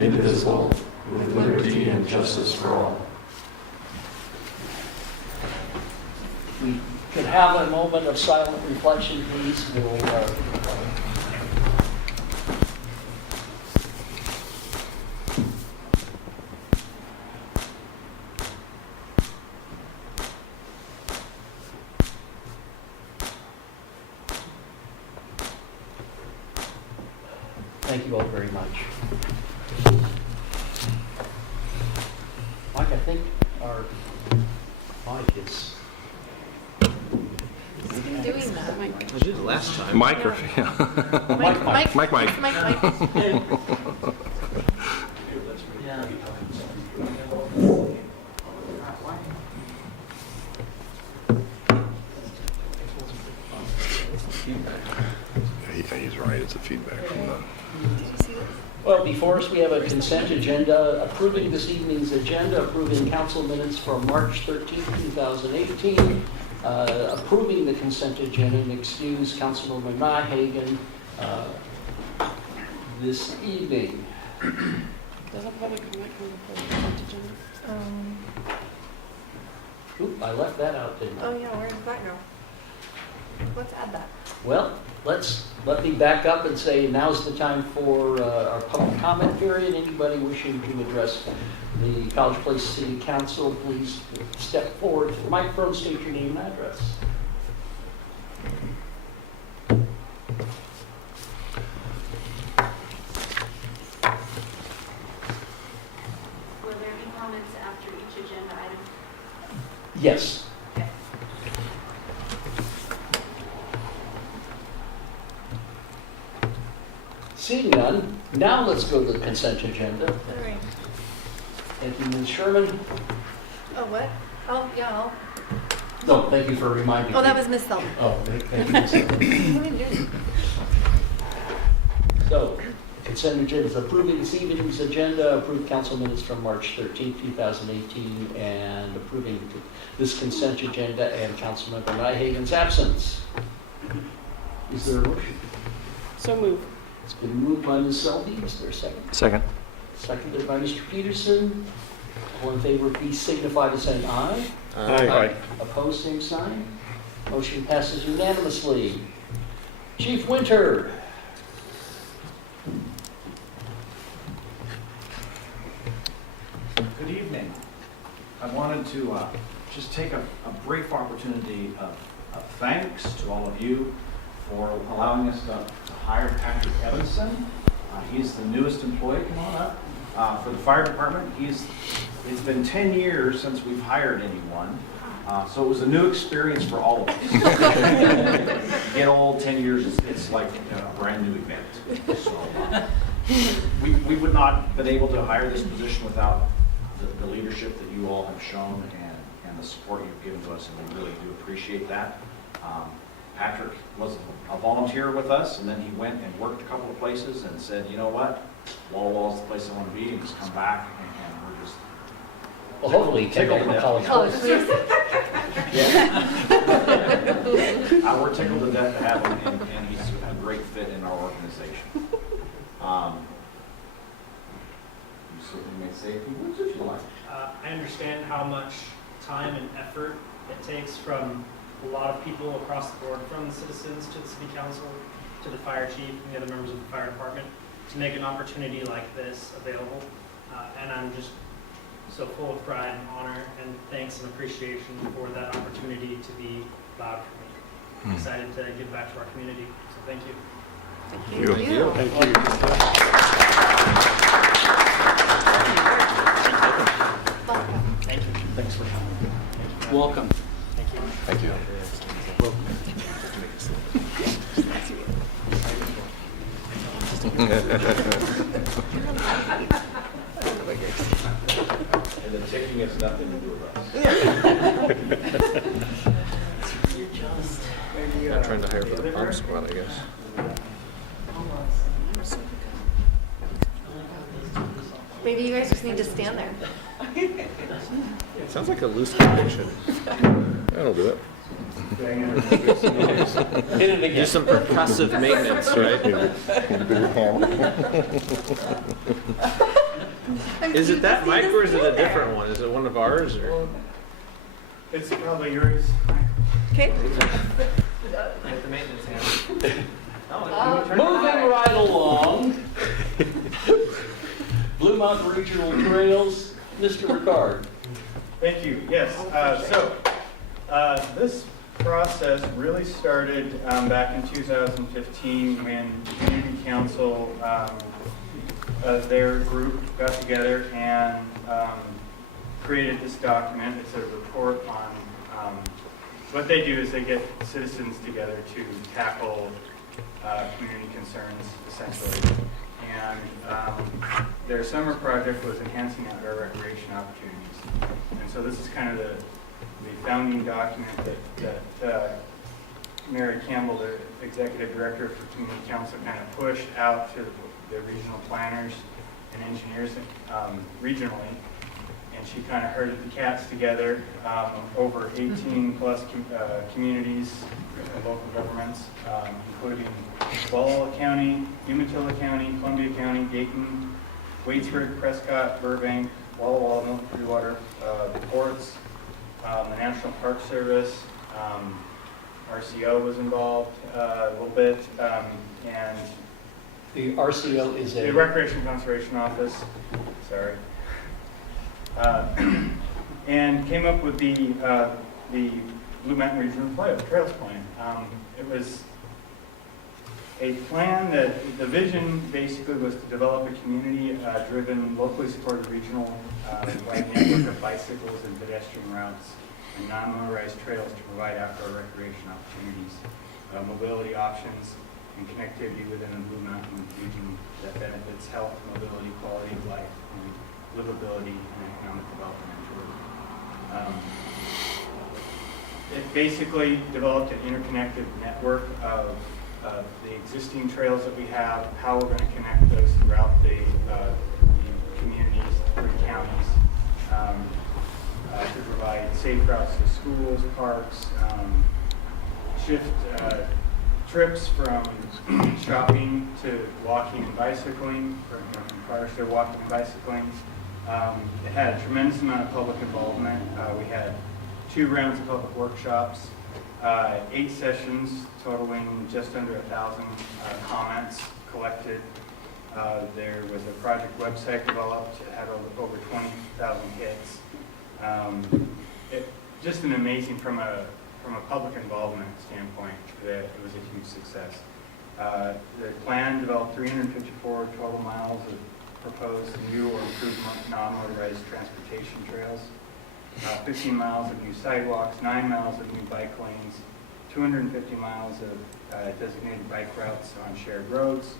indivisible, with liberty and justice for all. We could have a moment of silent reflection, please. Thank you all very much. Mike, I think our mic is... Doing that, Mike. I did it last time. Mike or Mike. Yeah. He's right, it's a feedback from the... Well, before us, we have a consent agenda approving this evening's agenda, approving council minutes from March 13, 2018, approving the consent agenda and excuse Councilmember Nyhagen this evening. Does a public comment on the consent agenda? Oop, I left that out, didn't I? Oh yeah, where did that go? Let's add that. Well, let me back up and say now's the time for our public comment period. Anybody wishing to address the College Place City Council, please step forward to the microphone, state your name and address. Will there be comments after each agenda item? Yes. Okay. Seeing none, now let's go to the consent agenda. All right. Thank you, Ms. Sherman. Oh, what? Oh, yeah. No, thank you for reminding me. Oh, that was Miss Selden. Oh, thank you, Ms. Sherman. What are you doing? So, consent agenda is approving this evening's agenda, approved council minutes from March 13, 2018, and approving this consent agenda and Councilmember Nyhagen's absence. Is there a motion? So move. It's been moved by Ms. Selby. Is there a second? Second. Seconded by Mr. Peterson. All in favor, please signify by saying aye. Aye. Opposed, same sign. Motion passes unanimously. Chief Winter. Good evening. I wanted to just take a brief opportunity of thanks to all of you for allowing us to hire Patrick Evanson. He's the newest employee, come on up, for the fire department. It's been 10 years since we've hired anyone, so it was a new experience for all of us. You get old, 10 years, it's like a brand new event. So, we would not have been able to hire this position without the leadership that you all have shown and the support you've given to us, and we really do appreciate that. Patrick was a volunteer with us, and then he went and worked a couple of places and said, you know what, Walla Walla's the place I want to be, and he's come back, and we're just Well, hopefully, take over College Place. we're tickled to death to have him, and he's a great fit in our organization. You certainly may say a few words if you like. I understand how much time and effort it takes from a lot of people across the board, from the citizens to the city council, to the fire chief and the other members of the fire department, to make an opportunity like this available. And I'm just so full of pride and honor and thanks and appreciation for that opportunity to be allowed for me. I'm excited to give back to our community, so thank you. Thank you. Thank you. Thanks for coming. Welcome. Thank you. And the ticking has nothing to do with us. I'm trying to hire for the bomb squad, I guess. Maybe you guys just need to stand there. Sounds like a loose connection. That'll do it. Hit it again. Do some percussive maintenance, right? Is You it that can see mic the or is it a screen different there. one? Is it one of ours or? It's probably yours. Okay. Get the maintenance hand. Moving right along. Blue Mountain Regional Trails, Mr. Ricard. Thank you. Yes. This process really started back in 2015 when the Community Council, their group got together and created this document. It's a report on what they do is they get citizens together to tackle community concerns, essentially. And their summer project was enhancing outdoor recreation opportunities. And so this is kind of the founding document that Mary Campbell, the executive director for Community Council, kind of pushed out to the regional planners and engineers regionally. And she kind of herded the cats together, over 18 plus communities, local governments, including Walla County, Umatilla County, Columbia County, Dayton, Waitsburg, Prescott, Burbank, Walla Walla, Milton Freewater, the ports, the National Park Service, RCO was involved a little bit, and The RCO is the a, Recreation Conservation Office, sorry, and came up with the Blue Mountain Regional Trails Plan. It was a plan that the vision basically was to develop a community-driven, locally supported regional wide network of bicycles and pedestrian routes and non-motorized trails to provide outdoor recreation opportunities, mobility options, and connectivity within the Blue Mountain region that benefits health, mobility, quality of life, and livability and economic development. It basically developed an interconnected network of the existing trails that we have, how we're going to connect those throughout the communities, three counties, to provide safe routes to schools, parks, shift trips from shopping to walking and bicycling, from cars to walking and bicycling. It had a tremendous amount of public involvement. We had 2 rounds of public workshops, 8 sessions totaling just under 1,000 comments collected. There was a project website developed. It had over 20,000 hits. Just an amazing, from a public involvement standpoint, that it was a huge success. The plan developed 354 total miles of proposed new or improved non-motorized transportation trails, 15 miles of new sidewalks, 9 miles of new bike lanes, 250 miles of designated bike routes on shared roads,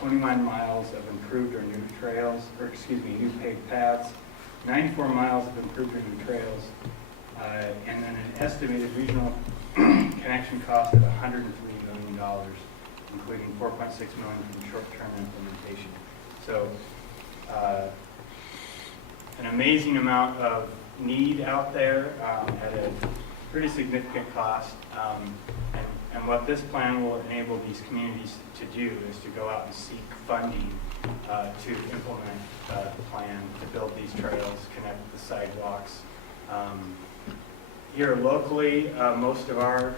29 miles of improved or new trails, new paved paths, 94 miles of improved or new trails, and then an estimated regional connection cost of $103 million, including $4.6 million from short-term implementation. So, an amazing amount of need out there at a pretty significant cost. And what this plan will enable these communities to do is to go out and seek funding to implement the plan, to build these trails, connect the sidewalks. Here locally, most of our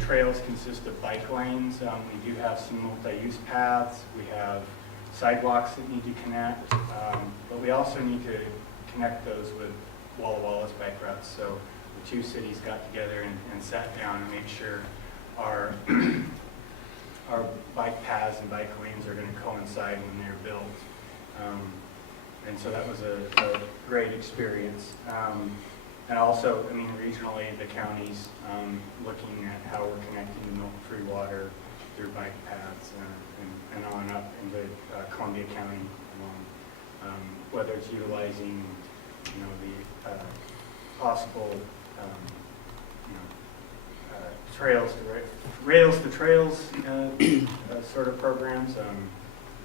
trails consist of bike lanes. We do have some multi-use paths. We have sidewalks that need to connect, but we also need to connect those with Walla Walla's bike routes. So the 2 cities got together and sat down and made sure our bike paths and bike lanes are going to coincide when they're built. And so that was a great experience. And also, regionally, the counties looking at how we're connecting the Milton Freewater through bike paths and on up into Columbia County, whether it's utilizing, the possible, rails to trails sort of programs,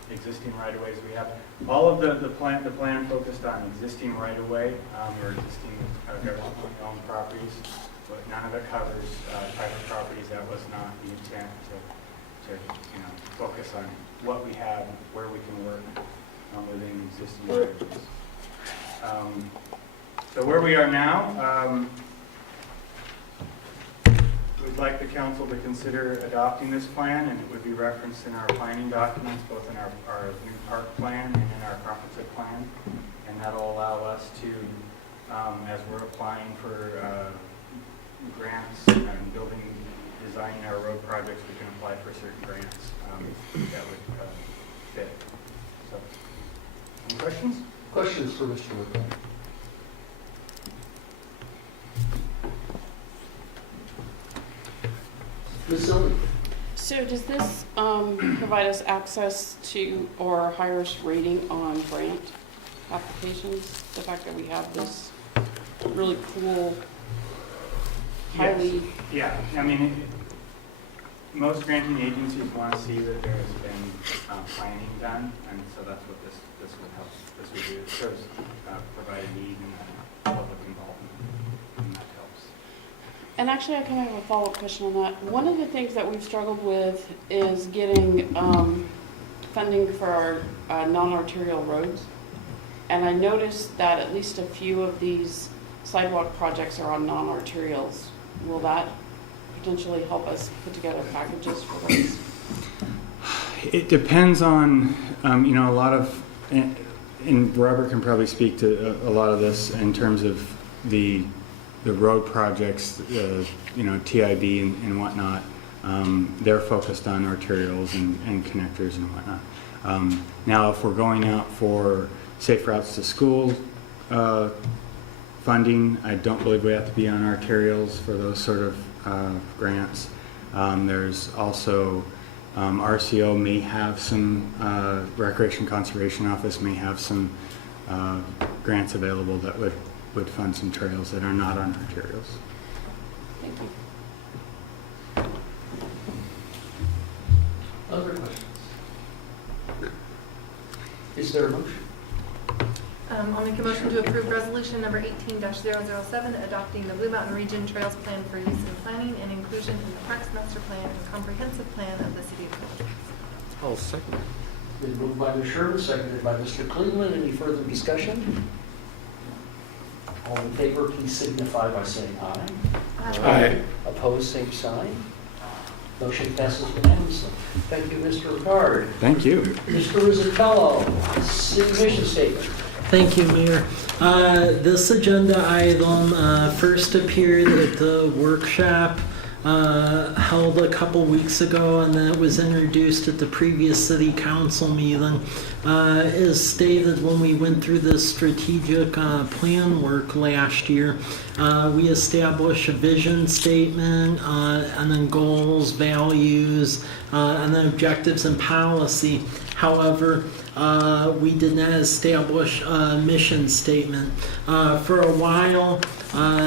existing right-of-ways we have. All of the plan focused on existing right-of-way or existing government-owned properties, but none of it covers private properties. That was not the intent to focus on what we have, where we can work within existing right-of-ways. So where we are now, we'd like the council to consider adopting this plan, and it would be referenced in our planning documents, both in our new park plan and in our comprehensive plan. And that'll allow us to, as we're applying for grants and building, designing our road projects, we can apply for certain grants that would fit. So, any questions? Questions for Mr. McCall? Ms. Zilli? So does this provide us access to or highest rating on grant applications? The fact that we have this really cool, highly, Yeah, I mean, most granting agencies want to see that there has been planning done, and so that's what this would help. This would do. It shows provide a need and public involvement, and that helps. and actually I kind of have a follow-up question on that. One of the things that we've struggled with is getting funding for our non-arterial roads. And I noticed that at least a few of these sidewalk projects are on non-arterials. Will that potentially help us put together packages for those? It depends on, a lot of, and Robert can probably speak to a lot of this in terms of the road projects, TIB and whatnot. They're focused on arterials and connectors and whatnot. Now, if we're going out for safe routes to school funding, I don't believe we have to be on arterials for those sort of grants. There's also RCO may have some, Recreation Conservation Office may have some grants available that would fund some trails that are not on arterials. Thank you. Other questions? Is there a motion? I'll make a motion to approve resolution number 18-007, adopting the Blue Mountain Region Trails Plan for use in planning and inclusion in the Parks Master Plan and Comprehensive Plan of the City of Cleveland. I'll second. Been moved by Ms. Sherman, seconded by Mr. Cleveland. Any further discussion? All in favor, please signify by saying aye. Aye. Opposed, same sign. Motion passes unanimously. Thank you, Mr. Ricard. Thank you. Mr. Rizzatello, city mission statement. Thank you, Mayor. This agenda item first appeared at the workshop held a couple weeks ago, and then it was introduced at the previous city council meeting. As stated when we went through the strategic plan work last year, we established a vision statement and then goals, values, and then objectives and policy. However, we did not establish a mission statement. For a while,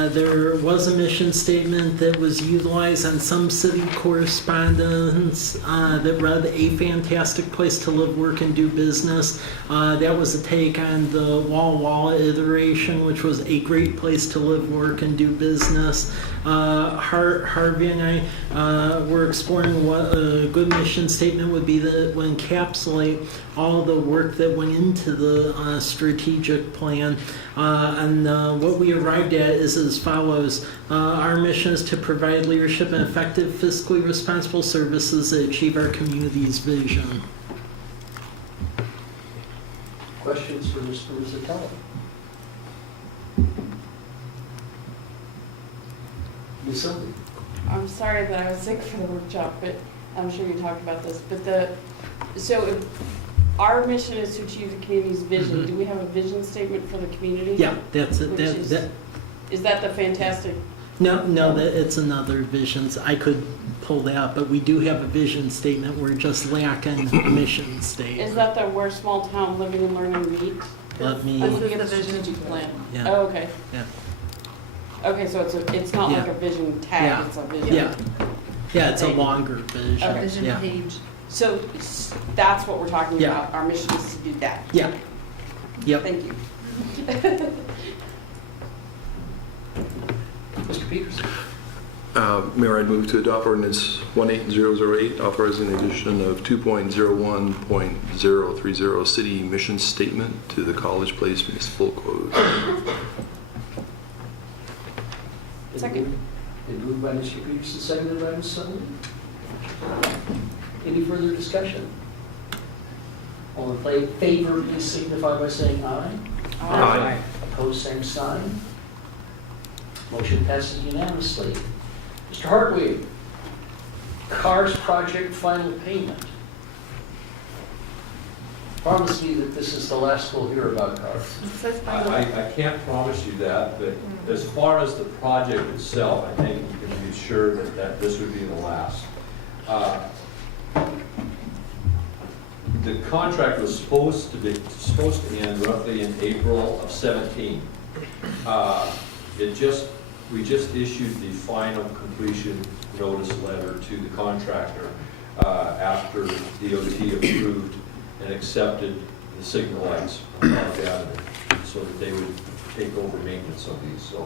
there was a mission statement that was utilized on some city correspondence that read "A fantastic place to live, work, and do business." That was a take on the Walla Walla iteration, which was "a great place to live, work, and do business." Harvey and I were exploring what a good mission statement would be that would encapsulate all the work that went into the strategic plan. And what we arrived at is as follows. Our mission is to provide leadership and effective fiscally responsible services that achieve our community's vision. Questions for Mr. Rizzatello? Ms. Sylvie? I'm sorry that I was sick for the workshop, but I'm sure you talked about this. But so if our mission is to achieve the community's vision, Mm-hmm. do we have a vision statement for the community? Yeah, that's it. Which is that the fantastic? No, it's another visions. I could pull that up, but we do have a vision statement. We're just lacking a mission statement. Is that the where small town living and learning meet? Let me. I'm looking This at is the the vision. strategic plan. Yeah. Oh, okay. Yeah. Okay, so it's not like Yeah. a vision tag, Yeah. it's a vision. Yeah, it's a Thank you. longer vision. Okay. Vision Yeah. page. So that's what we're talking Yeah. about. Our mission is to do that. Yeah. Yep. Thank you. Mr. Peterson? Mayor, I'd move to adopt ordinance 18008, authorizing the addition of 2.01.030 city mission statement to the College Place Municipal Code. Second. Been moved by Mr. Peterson, seconded by Ms. Sullivan. Any further discussion? All in favor, please signify by saying aye. Aye. Opposed, same sign. Motion passes unanimously. Mr. Hartwig, CARS project final payment. Promise me that this is the last we'll hear about CARS. It says final. I can't promise you that, but as far as the project itself, I think you can be sure that this would be the last. The contract was supposed to end roughly in April of 17. We just issued the final completion notice letter to the contractor after DOT approved and accepted the signal lights on Park Avenue so that they would take over maintenance of these. So,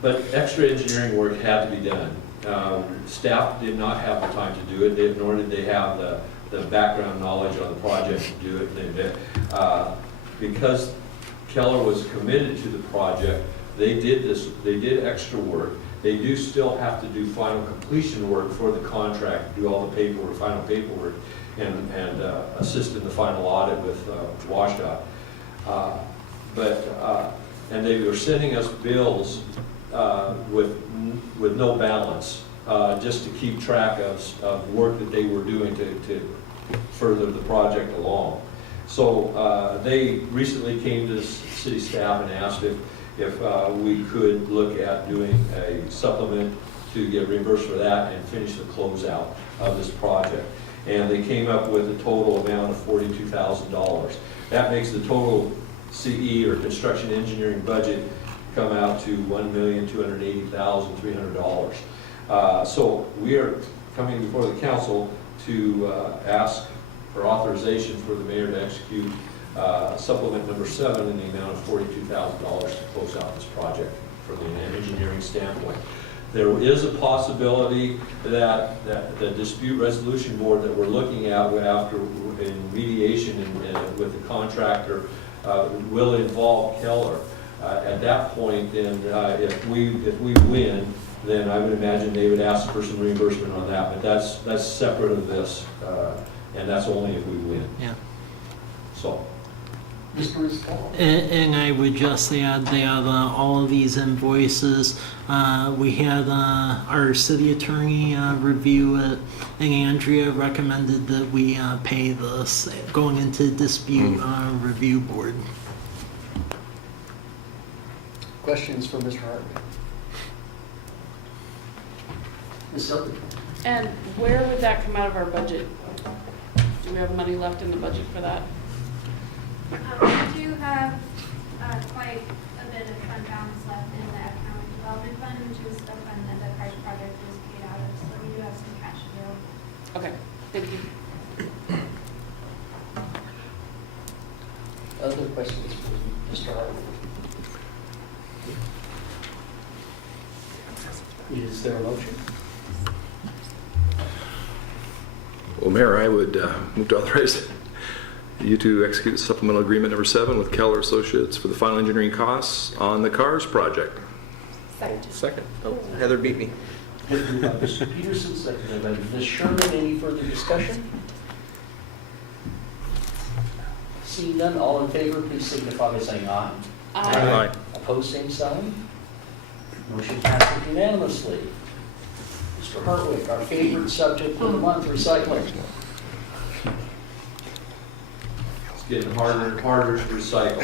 but extra engineering work had to be done. Staff did not have the time to do it, nor did they have the background knowledge on the project to do it. Because Keller was committed to the project, they did extra work. They do still have to do final completion work for the contract, do all the paperwork, final paperwork, and assist in the final audit with WashDOT. And they were sending us bills with no balance, just to keep track of work that they were doing to further the project along. So they recently came to city staff and asked if we could look at doing a supplement to get reimbursed for that and finish the closeout of this project. And they came up with a total amount of $42,000. That makes the total CE or construction engineering budget come out to $1,280,300. So we are coming before the council to ask for authorization for the mayor to execute supplement number 7 in the amount of $42,000 to close out this project from an engineering standpoint. There is a possibility that the dispute resolution board that we're looking at after in mediation and with the contractor will involve Keller. At that point, then if we win, then I would imagine they would ask for some reimbursement on that. But that's separate of this, and that's only if we win. Yeah. So. Mr. Rizal. And I would just add that all of these invoices, we had our city attorney review it, and Andrea recommended that we pay this going into dispute review board. Questions for Mr. Hartwig? Ms. Sullivan. And where would that come out of our budget? Do we have money left in the budget for that? We do have quite a bit of fund balance left in the economic development fund, which is the fund that the CARS project was paid out of, so we do have some cash available. Okay, thank you. Other questions for Mr. Hartwig? Is there a motion? Well, Mayor, I would move to authorize you to execute supplemental agreement number 7 with Keller Associates for the final engineering costs on the CARS project. Second. Oh, Heather beat me. Moved by Mr. Peterson, seconded by Ms. Sherman. Any further discussion? Seeing none, all in favor, please signify by saying aye. Aye. Opposed, same sign. Motion passes unanimously. Mr. Hartwig, our favorite subject for the month, recycling. It's getting harder and harder to recycle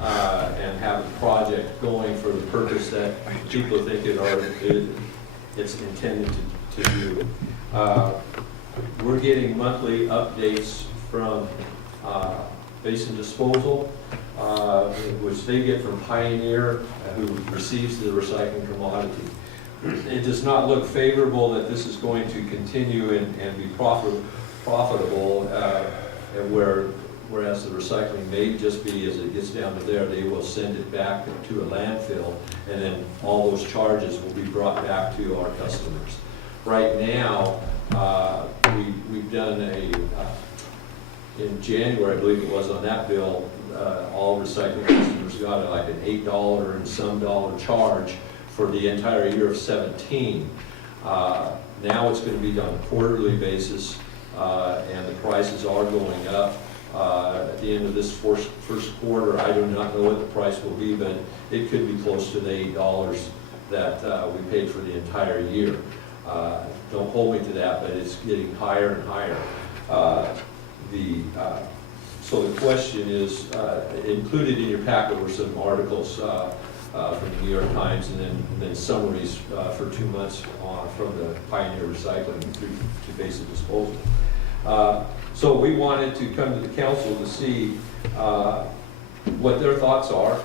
and have a project going for the purpose that people think it's intended to do. We're getting monthly updates from Basin Disposal, which they get from Pioneer, who receives the recycling commodity. It does not look favorable that this is going to continue and be profitable, where whereas the recycling may just be, as it gets down to there, they will send it back to a landfill, and then all those charges will be brought back to our customers. Right now, we've done in January, I believe it was, on that bill, all recycling customers got like an $8 and some dollar charge for the entire year of 17. Now it's going to be done on a quarterly basis, and the prices are going up. At the end of this first quarter, I do not know what the price will be, but it could be close to the $8 that we paid for the entire year. Don't hold me to that, but it's getting higher and higher. So the question is, included in your packet were some articles from the New York Times, and then summaries for 2 months from the Pioneer Recycling to basic disposal. So we wanted to come to the council to see what their thoughts are.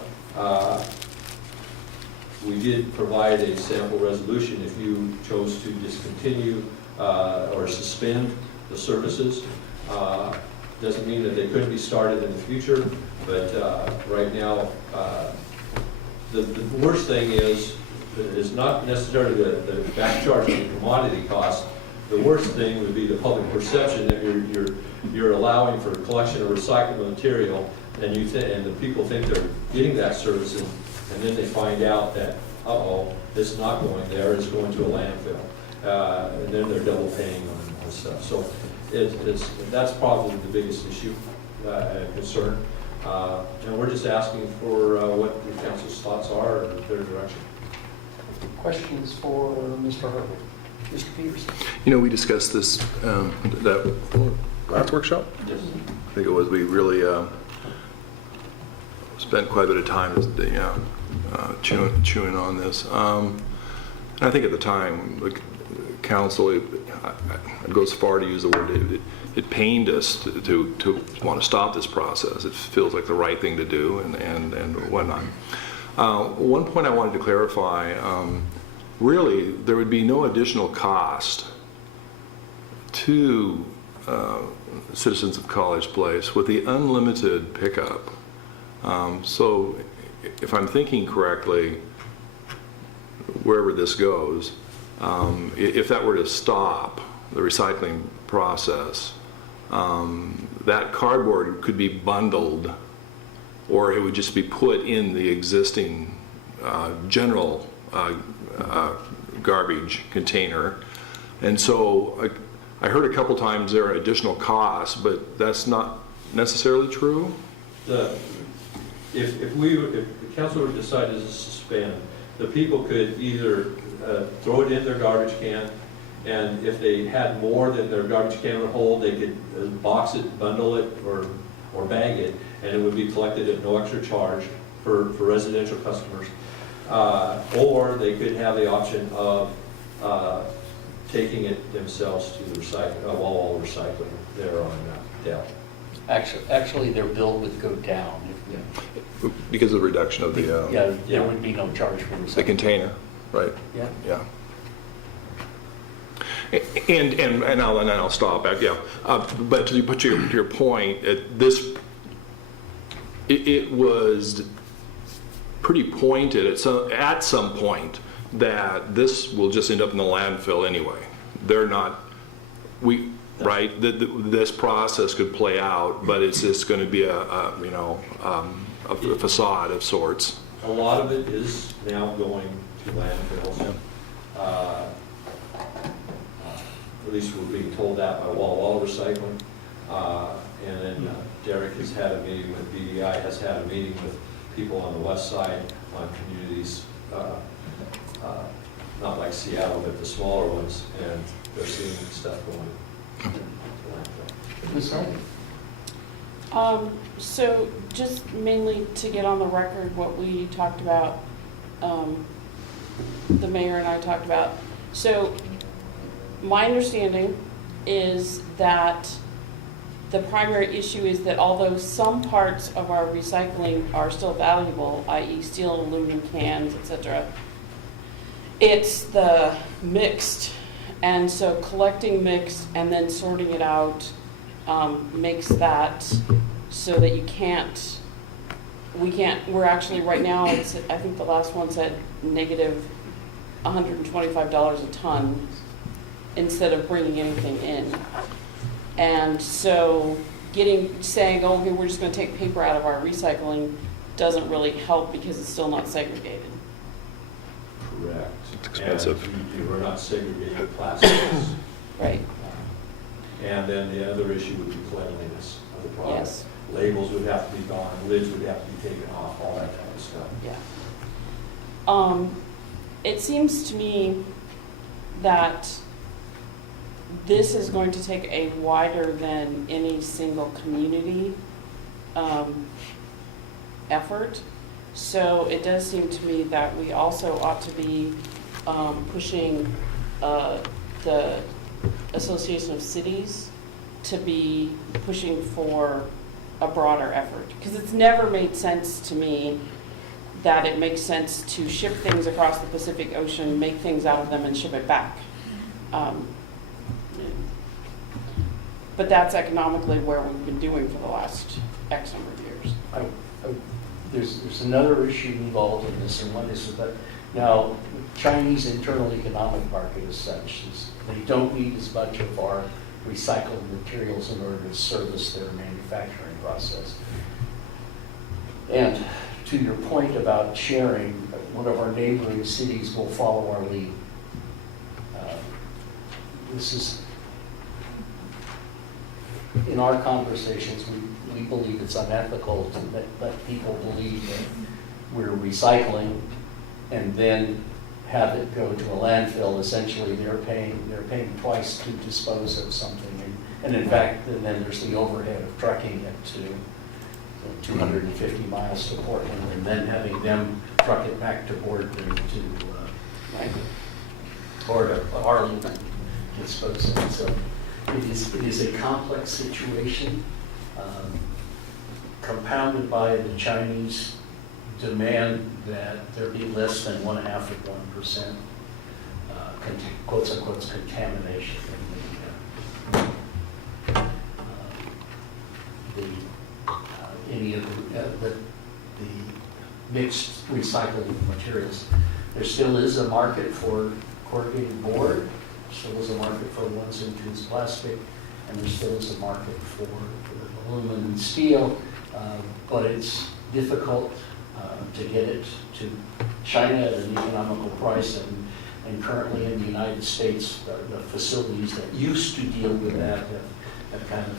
We did provide a sample resolution if you chose to discontinue or suspend the services. Doesn't mean that they couldn't be started in the future, but right now, the worst thing is not necessarily the back charge of the commodity cost. The worst thing would be the public perception that you're allowing for collection of recyclable material, and and the people think they're getting that service, and then they find out that, it's not going there, it's going to a landfill, and then they're double paying on stuff. So that's probably the biggest issue and concern. And we're just asking for what the council's thoughts are or their direction. Questions for Mr. Herbert? Mr. Peters? We discussed this that last workshop. Yes. I think it was. We really spent quite a bit of time chewing on this. And I think at the time, the council, I'd go so far to use the word, it pained us to want to stop this process. It feels like the right thing to do and whatnot. One point I wanted to clarify, really, there would be no additional cost to citizens of College Place with the unlimited pickup. So if I'm thinking correctly, wherever this goes, if that were to stop the recycling process, that cardboard could be bundled, or it would just be put in the existing general garbage container. And so I heard a couple times there are additional costs, but that's not necessarily true. If the council were decided to suspend, the people could either throw it in their garbage can, and if they had more than their garbage can would hold, they could box it, bundle it, or bag it, and it would be collected at no extra charge for residential customers. Or they could have the option of taking it themselves to the wall recycling there on Dell. Actually, their bill would go down. Because of the reduction of the there would be no charge for recycling. the container, right? Yeah. And I'll stop back. Yeah, but to put to your point, it was pretty pointed at some point that this will just end up in the landfill anyway. They're not right. This process could play out, but it's just going to be a facade of sorts. A lot of it is now going to landfills. At least we're being told that by wall recycling. And then Derek has had a meeting with BDI, has had a meeting with people on the west side on communities, not like Seattle, but the smaller ones, and they're seeing stuff going to landfill. Ms. Hardy? So just mainly to get on the record what we talked about, the mayor and I talked about. So my understanding is that the primary issue is that although some parts of our recycling are still valuable, i.e. steel and aluminum cans, etc., it's the mixed. And so collecting mixed and then sorting it out makes that so that we're actually, right now, I think the last one said negative $125 a ton instead of bringing anything in. And so saying, oh, okay, we're just gonna take paper out of our recycling doesn't really help because it's still not segregated. Correct. It's expensive. And we're not segregating plastics. Right. And then the other issue would be cleanliness of the product. Yes. Labels would have to be gone, lids would have to be taken off, all that kind of stuff. Yeah. It seems to me that this is going to take a wider than any single community effort. So it does seem to me that we also ought to be pushing the Association of Cities to be pushing for a broader effort. Because it's never made sense to me that it makes sense to ship things across the Pacific Ocean, make things out of them, and ship it back. But that's economically where we've been doing for the last X number of years. There's another issue involved in this, and one is that now Chinese internal economic market is such is they don't need as much of our recycled materials in order to service their manufacturing process. And to your point about sharing, one of our neighboring cities will follow our lead. This is, in our conversations, we believe it's unethical to let people believe that we're recycling and then have it go to a landfill. Essentially, they're paying twice to dispose of something. And in fact, then there's the overhead of trucking it to 250 miles to Portland and then having them truck it back to Boardman or to Arlington to dispose of it. So it is a complex situation, compounded by the Chinese demand that there be less than 0.5 of 1% quotes unquote contamination in any of the mixed recycled materials. There still is a market for corrugated board, still is a market for ones and twos plastic, and there still is a market for aluminum and steel, but it's difficult to get it to China at an economical price, and currently in the United States, the facilities that used to deal with that have kind of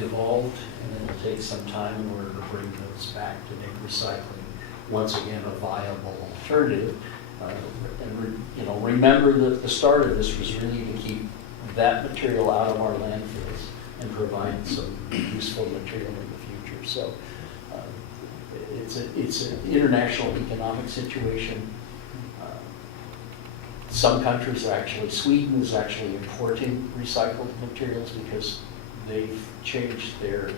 devolved, and it'll take some time in order to bring those back to make recycling once again a viable alternative. And remember that the start of this was really to keep that material out of our landfills and provide some useful material in the future. So it's an international economic situation. Some countries are actually, Sweden is actually importing recycled materials because they've changed their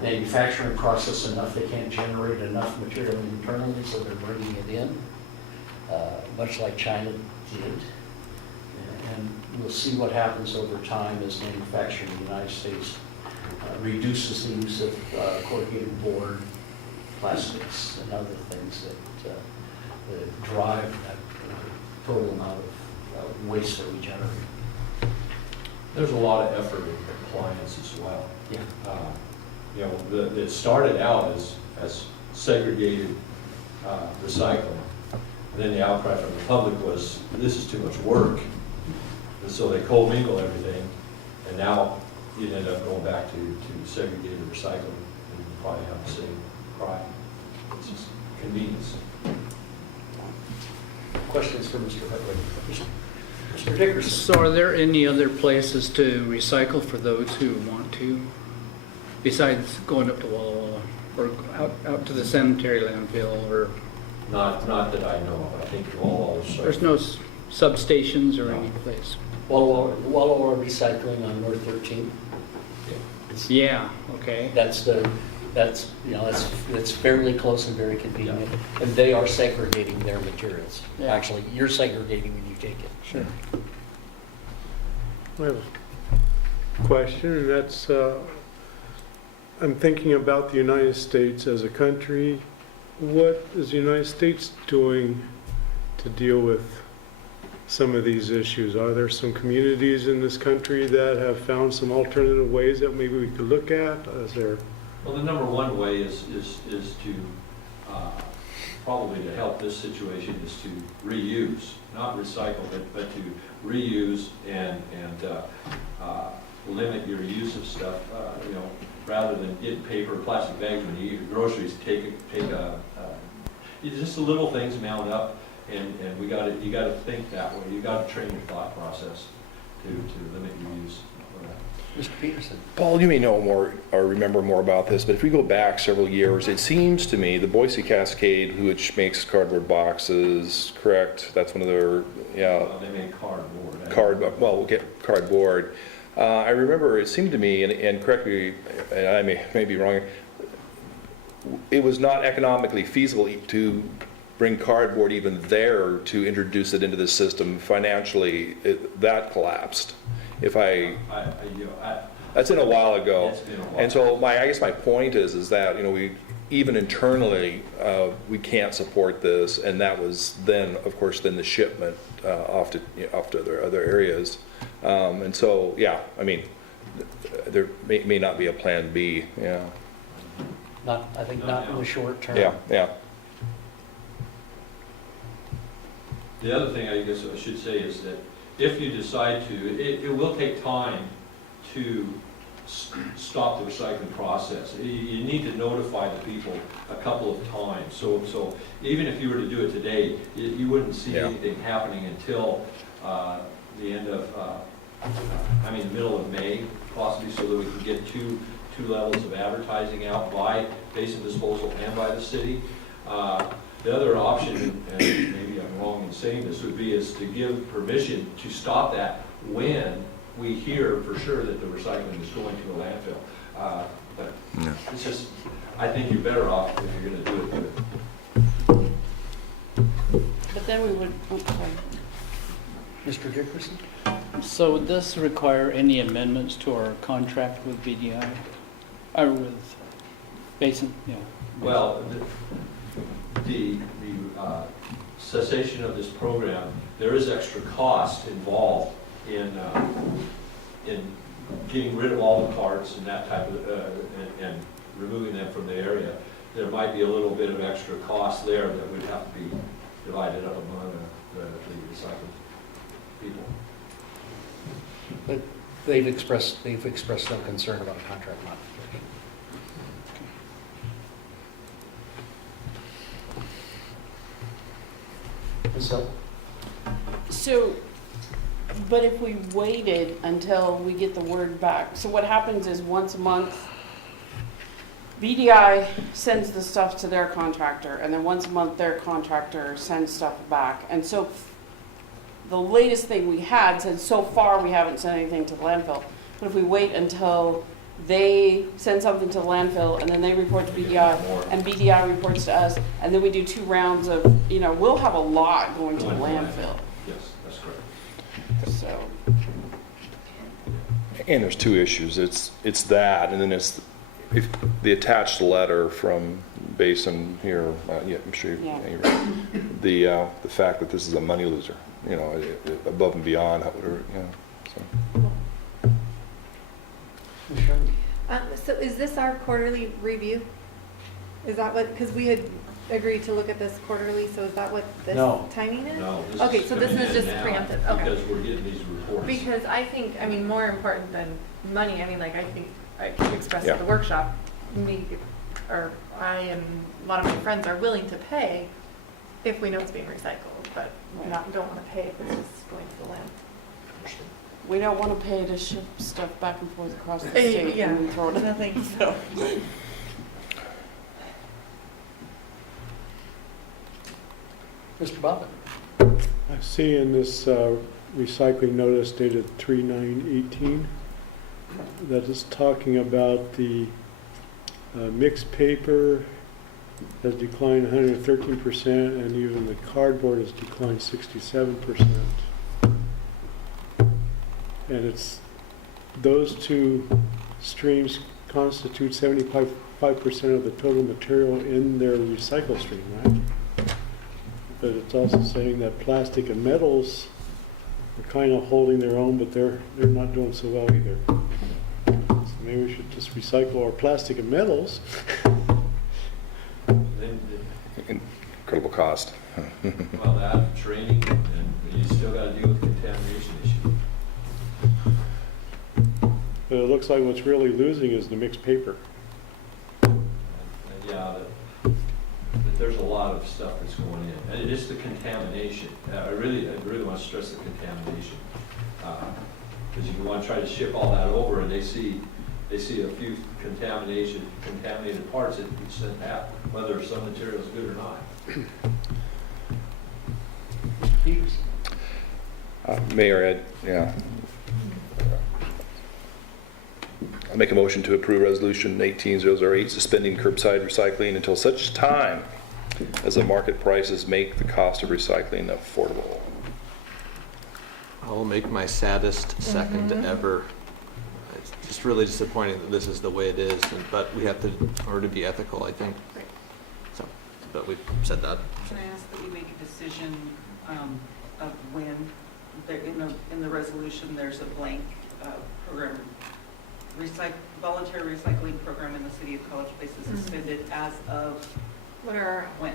manufacturing process enough they can't generate enough material internally, so they're bringing it in, much like China did. And we'll see what happens over time as manufacturing in the United States reduces the use of corrugated board, plastics, and other things that drive that total amount of waste that we generate. There's a lot of effort in compliance as well. Yeah. It started out as segregated recycling. And then the outcry from the public was, this is too much work. And so they commingle everything. And now you end up going back to segregated recycling. And you probably have the same cry. It's just convenience. Questions for Mr. Hutwig? Mr. Dickerson? So are there any other places to recycle for those who want to, besides going up to Walla Walla, or out to the cemetery landfill, or Not that I know of. I think all there's no substations or any place? Walla Walla Recycling on North 13th. Yeah, okay. That's fairly close and very convenient, and they are segregating their materials. Yeah. Actually, you're segregating when you take it. Sure. I have a question, and that's, I'm thinking about the United States as a country. What is the United States doing to deal with some of these issues? Are there some communities in this country that have found some alternative ways that maybe we could look at? Is there? Well, the number one way is to, probably to help this situation is to reuse, not recycle, but to reuse and limit your use of stuff, you know, rather than get paper or plastic bags when you eat your groceries, just the little things mount up, and you gotta think that way. You gotta train your thought process to limit your use of that. Mr. Peterson. Paul, you may know more or remember more about this, but if we go back several years, it seems to me the Boise Cascade, which makes cardboard boxes, correct? That's one of their, yeah. They make cardboard. We'll get cardboard. I remember it seemed to me, and correct me, and I may be wrong, it was not economically feasible to bring cardboard even there to introduce it into the system. Financially, that collapsed. That's in a while ago. It's been a while. And so I guess my point is that, you know, we even internally, we can't support this, and that was then, of course, then the shipment off to other areas. And so, yeah, I mean, there may not be a plan B, yeah. I think not in the short term. Yeah. The other thing I guess I should say is that if you decide to, it will take time to stop the recycling process. You need to notify the people a couple of times. So even if you were to do it today, you wouldn't see anything happening until the end of, the middle of May, possibly, so that we can get two levels of advertising out by Basin Disposal and by the city. The other option, and maybe I'm wrong in saying this, would be is to give permission to stop that when we hear for sure that the recycling is going to a landfill. But it's just, I think you're better off if you're going to do it. But then we would, sorry. Mr. Dickerson? So would this require any amendments to our contract with BDI? Or with Basin? Yeah. Well, the cessation of this program, there is extra cost involved in getting rid of all the carts and that type of, and removing them from the area. There might be a little bit of extra cost there that would have to be divided up among the recycling people. But they've expressed no concern about contract modification. So, but if we waited until we get the word back, so what happens is once a month, BDI sends the stuff to their contractor, and then once a month their contractor sends stuff back. And so the latest thing we had said, so far we haven't sent anything to the landfill. But if we wait until they send something to the landfill, and then they report to BDI, and BDI reports to us, and then we do 2 rounds of, we'll have a lot going to the landfill. Yes, that's correct. So, And there's 2 issues. It's that, and then it's if the attached letter from Basin here. I'm sure you're right. The fact that this is a money loser, above and beyond, So. So is this our quarterly review? Is that what, because we had agreed to look at this quarterly, so is that what this timing is? No. Okay, so this is just now preemptive, okay. Because we're getting these reports. Because I think, more important than money, I think I expressed Yeah. at the workshop, I and a lot of my friends are willing to pay if we know it's being recycled, but don't want to pay if it's just going to the land. we don't want to pay to ship stuff back and forth across the state and then throw it in. Nothing. So. Mr. Bobbin? I see in this recycling notice dated 3/9/18 that is talking about the mixed paper has declined 113%, and even the cardboard has declined 67%. And it's those 2 streams, constitute 75% of the total material in their recycle stream, right? But it's also saying that plastic and metals are kind of holding their own, but they're not doing so well either. So maybe we should just recycle our plastic and metals. Then, Incredible cost. well, that, training, and you still gotta deal with the contamination issue. But it looks like what's really losing is the mixed paper. And yeah, that there's a lot of stuff that's going in, and it is the contamination. I really want to stress the contamination. Because you want to try to ship all that over, and they see a few contaminated parts that you send out, whether some material is good or not. Mayor, I'll make a motion to approve Resolution 18008, suspending curbside recycling until such time as the market prices make the cost of recycling affordable. I'll make my saddest second ever. It's just really disappointing that this is the way it is, but we have to, in order to be ethical, I think. So, but we've said that. Can I ask that you make a decision of when, in the resolution, there's a blank program, voluntary recycling program in the city of College Place is suspended as of when?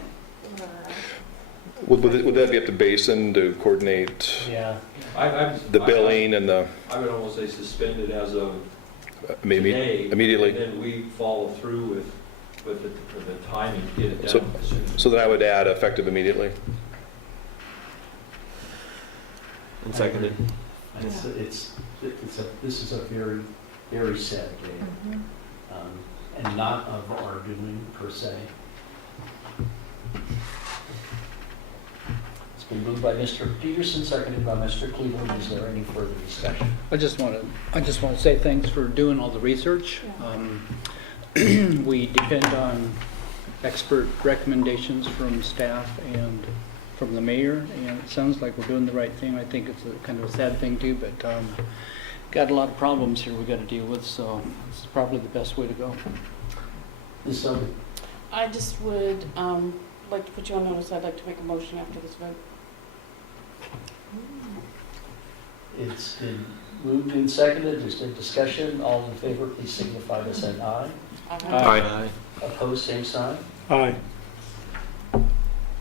Would that be up to Basin to coordinate Yeah. the billing and the, I would almost say suspended as of maybe today. immediately? And then we follow through with the timing to get it So- done as soon as. So then I would add effective immediately. And seconded. This is a very, very sad day, and not of our doing per se. It's been moved by Mr. Peterson, seconded by Mr. Cleveland. Is there any further discussion? I just want to say thanks for doing all the research. We depend on expert recommendations from staff and from the mayor, and it sounds like we're doing the right thing. I think it's a kind of a sad thing too, but got a lot of problems here we got to deal with, so this is probably the best way to go. Ms. Selby? I just would like to put you on notice. I'd like to make a motion after this vote. It's been moved and seconded. There's been discussion. All in favor, please signify by saying aye. Aye. Opposed, same sign. Aye.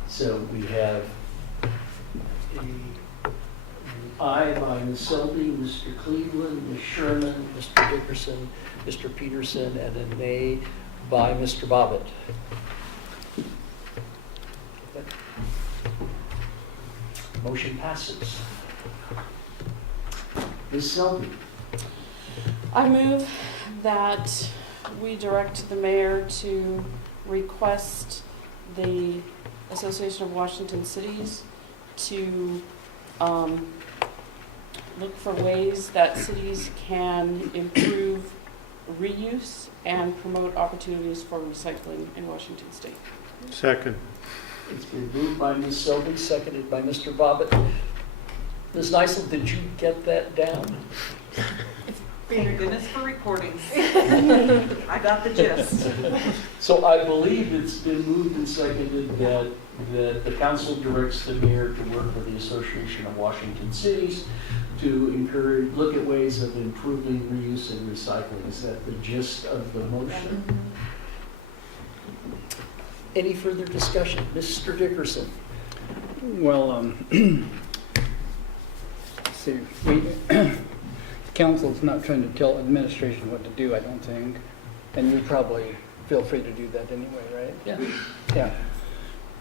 So we have an aye by Ms. Selby, Mr. Cleveland, Ms. Sherman, Mr. Dickerson, Mr. Peterson, and a nay by Mr. Bobbitt. Motion passes. Ms. Selby? I move that we direct the mayor to request the Association of Washington Cities to look for ways that cities can improve reuse and promote opportunities for recycling in Washington State. Second. It's been moved by Ms. Selby, seconded by Mr. Bobbitt. Ms. Neisel, did you get that down? Thank goodness for recordings. I got the gist. So I believe it's been moved and seconded that the council directs the mayor to work with the Association of Washington Cities to look at ways of improving reuse and recycling. Is that the gist of the motion? Any further discussion? Mr. Dickerson? Well, see, the council's not trying to tell administration what to do, I don't think. And you probably feel free to do that anyway, right? Yeah. Yeah.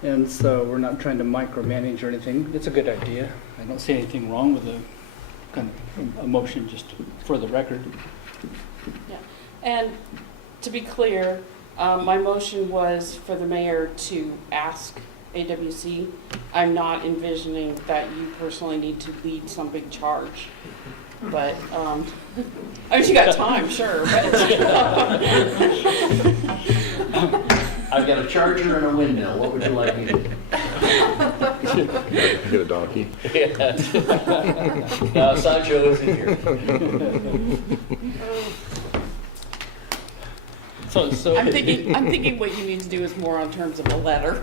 And so we're not trying to micromanage or anything. It's a good idea. I don't see anything wrong with a kind of a motion, just for the record. Yeah, and to be clear, my motion was for the mayor to ask AWC. I'm not envisioning that you personally need to lead some big charge. But, I mean, you got time, sure, but. I've got a charger and a windmill. What would you like me to do? Get a donkey. No, Sancho isn't here. So I'm thinking what you need to do is more on terms of a letter.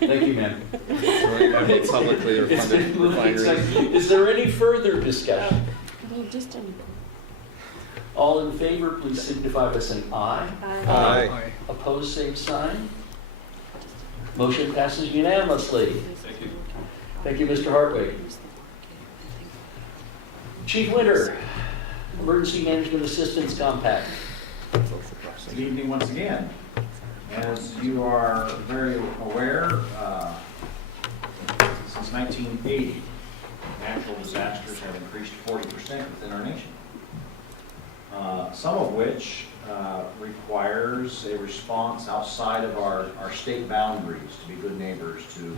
Thank you, ma'am. Publicly or It's been funded moved and refineries. seconded. Is there any further discussion? Well, just a- All in favor, please signify by saying aye. Aye. Opposed, same sign. Motion passes unanimously. Thank you. Thank you, Mr. Hartwig. Chief Winter, Emergency Management Assistance Compact. Good evening once again. As you are very aware, since 1980, natural disasters have increased 40% within our nation. Some of which requires a response outside of our state boundaries to be good neighbors to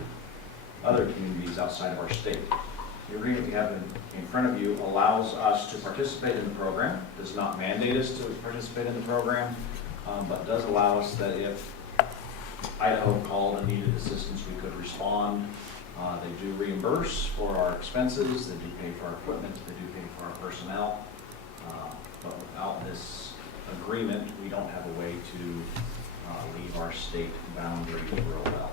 other communities outside of our state. The agreement we have in front of you allows us to participate in the program, does not mandate us to participate in the program, but does allow us that if Idaho called and needed assistance, we could respond. They do reimburse for our expenses, they do pay for our equipment, they do pay for our personnel. But without this agreement, we don't have a way to leave our state boundary real well.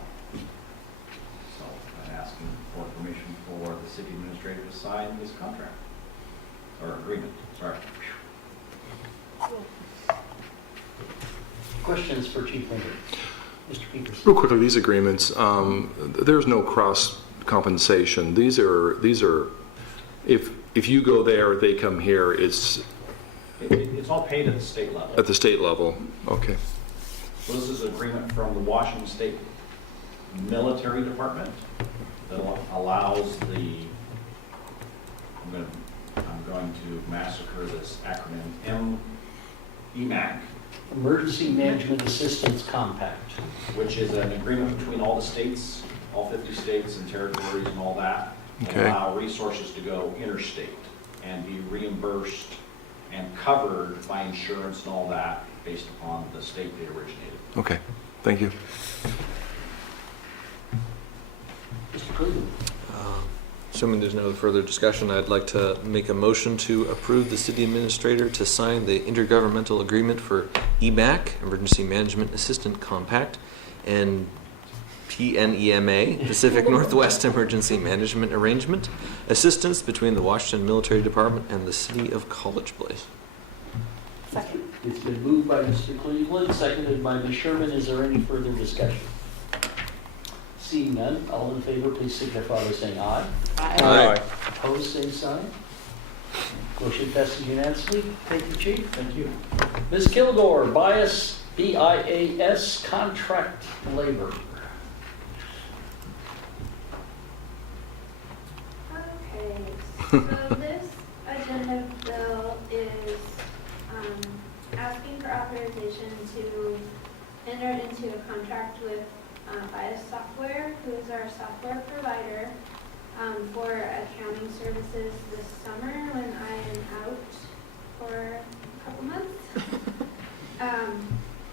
So I'm asking for permission for the city administrator to sign this contract, or agreement, sorry. Questions for Chief Winter? Mr. Peters. Real quickly, these agreements, there's no cross compensation. These are if you go there, they come here, it's It's all paid at the state level. at the state level. Okay. So this is an agreement from the Washington State Military Department that allows I'm going to massacre this acronym, EMAC, Emergency Management Assistance Compact. which is an agreement between all the states, all 50 states and territories and all that, and Okay. allow resources to go interstate and be reimbursed and covered by insurance and all that based upon the state they originated. Okay. Thank you. Mr. Cleveland. Assuming there's no further discussion, I'd like to make a motion to approve the city administrator to sign the intergovernmental agreement for EMAC, Emergency Management Assistant Compact, and PNEMA, Pacific Northwest Emergency Management Arrangement, assistance between the Washington Military Department and the city of College Place. Second. It's been moved by Mr. Cleveland, seconded by Ms. Sherman. Is there any further discussion? Seeing none, all in favor, please signify by saying aye. Aye. Opposed, same sign. Motion passes unanimously. Thank you, Chief. Thank you. Ms. Kilgore, BIAS contract labor. Okay, so this agenda bill is asking for authorization to enter into a contract with Bias Software, who is our software provider, for accounting services this summer when I am out for a couple months.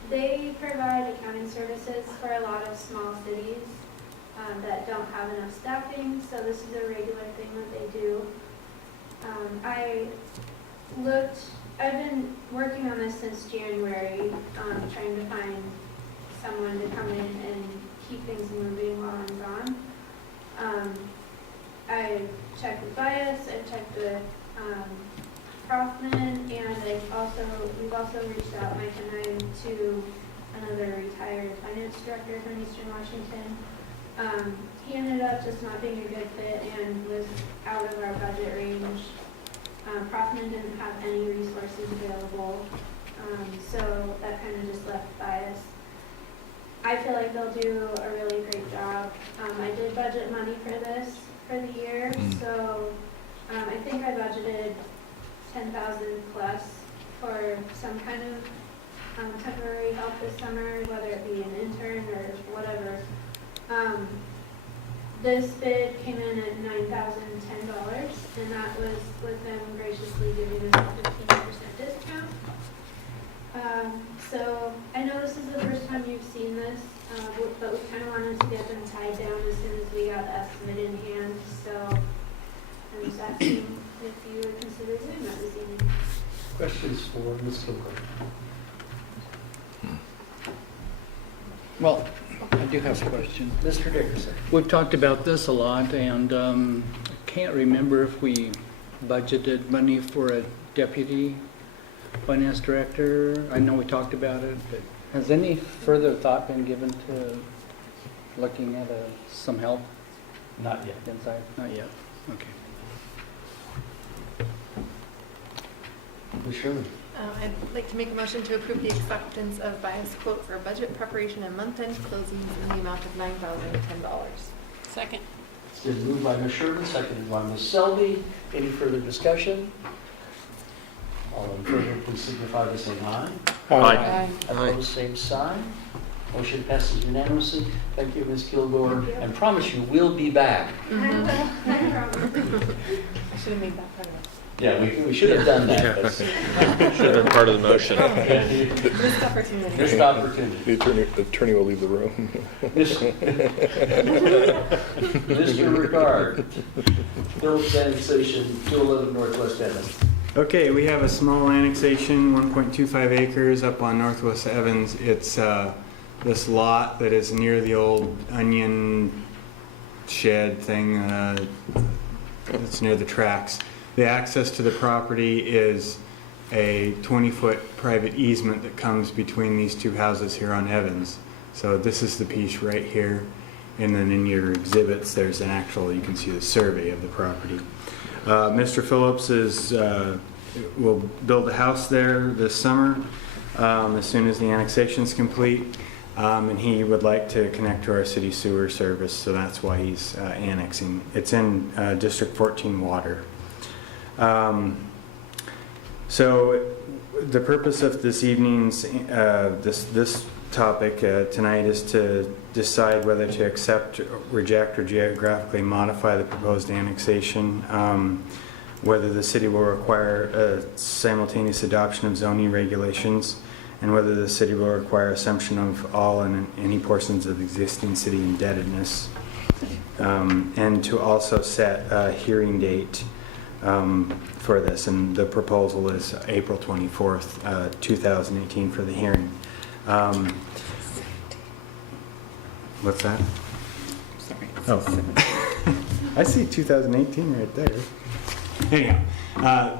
They provide accounting services for a lot of small cities that don't have enough staffing, so this is a regular thing that they do. I've been working on this since January, trying to find someone to come in and keep things moving while I'm gone. I checked with Bias, I've checked with Kaufman, and we've also reached out, Mike and I, to another retired finance director from Eastern Washington. He ended up just not being a good fit and was out of our budget range. Kaufman didn't have any resources available, so that kind of just left Bias. I feel like they'll do a really great job. I did budget money for this for the year, so I think I budgeted $10,000 plus for some kind of temporary help this summer, whether it be an intern or whatever. This bid came in at $9,010, and that was with them graciously giving us a 15% discount. So I know this is the first time you've seen this, but we kind of wanted to get them tied down as soon as we got the estimate in hand. So I'm just asking if you would consider doing that this evening. Questions for Ms. Kilgore? Well, I do have a question. Mr. Dickerson. We've talked about this a lot, and I can't remember if we budgeted money for a deputy finance director. I know we talked about it, but has any further thought been given to looking at some help Not yet. inside? Not yet. Okay. Ms. Sherman. I'd like to make a motion to approve the acceptance of bias quote for budget preparation and month-end closings in the amount of $9,010. Second. It's been moved by Ms. Sherman, seconded by Ms. Selby. Any further discussion? All in favor, please signify by saying aye. Aye. Opposed, same sign. Motion passes unanimously. Thank you, Ms. Kilgore, and promise you, we'll be back. I should have made that part of it. Yeah, we should have done that. but- Should have been part of the motion. Missed opportunity. Missed opportunity. The attorney will leave the room. Mr. Ricard, Phillips annexation, 211 Northwest Evans. Okay, we have a small annexation, 1.25 acres up on Northwest Evans. It's this lot that is near the old onion shed thing. It's near the tracks. The access to the property is a 20-foot private easement that comes between these two houses here on Evans. So this is the piece right here. And then in your exhibits, there's an actual, you can see the survey of the property. Mr. Phillips will build a house there this summer as soon as the annexation is complete. And he would like to connect to our city sewer service, so that's why he's annexing. It's in District 14 water. So the purpose of this evening's this topic tonight is to decide whether to accept, reject, or geographically modify the proposed annexation, whether the city will require a simultaneous adoption of zoning regulations, and whether the city will require assumption of all and any portions of existing city indebtedness, and to also set a hearing date for this, and the proposal is April 24th, 2018 for the hearing. What's that? Sorry. Oh, I see 2018 right there. Anyhow,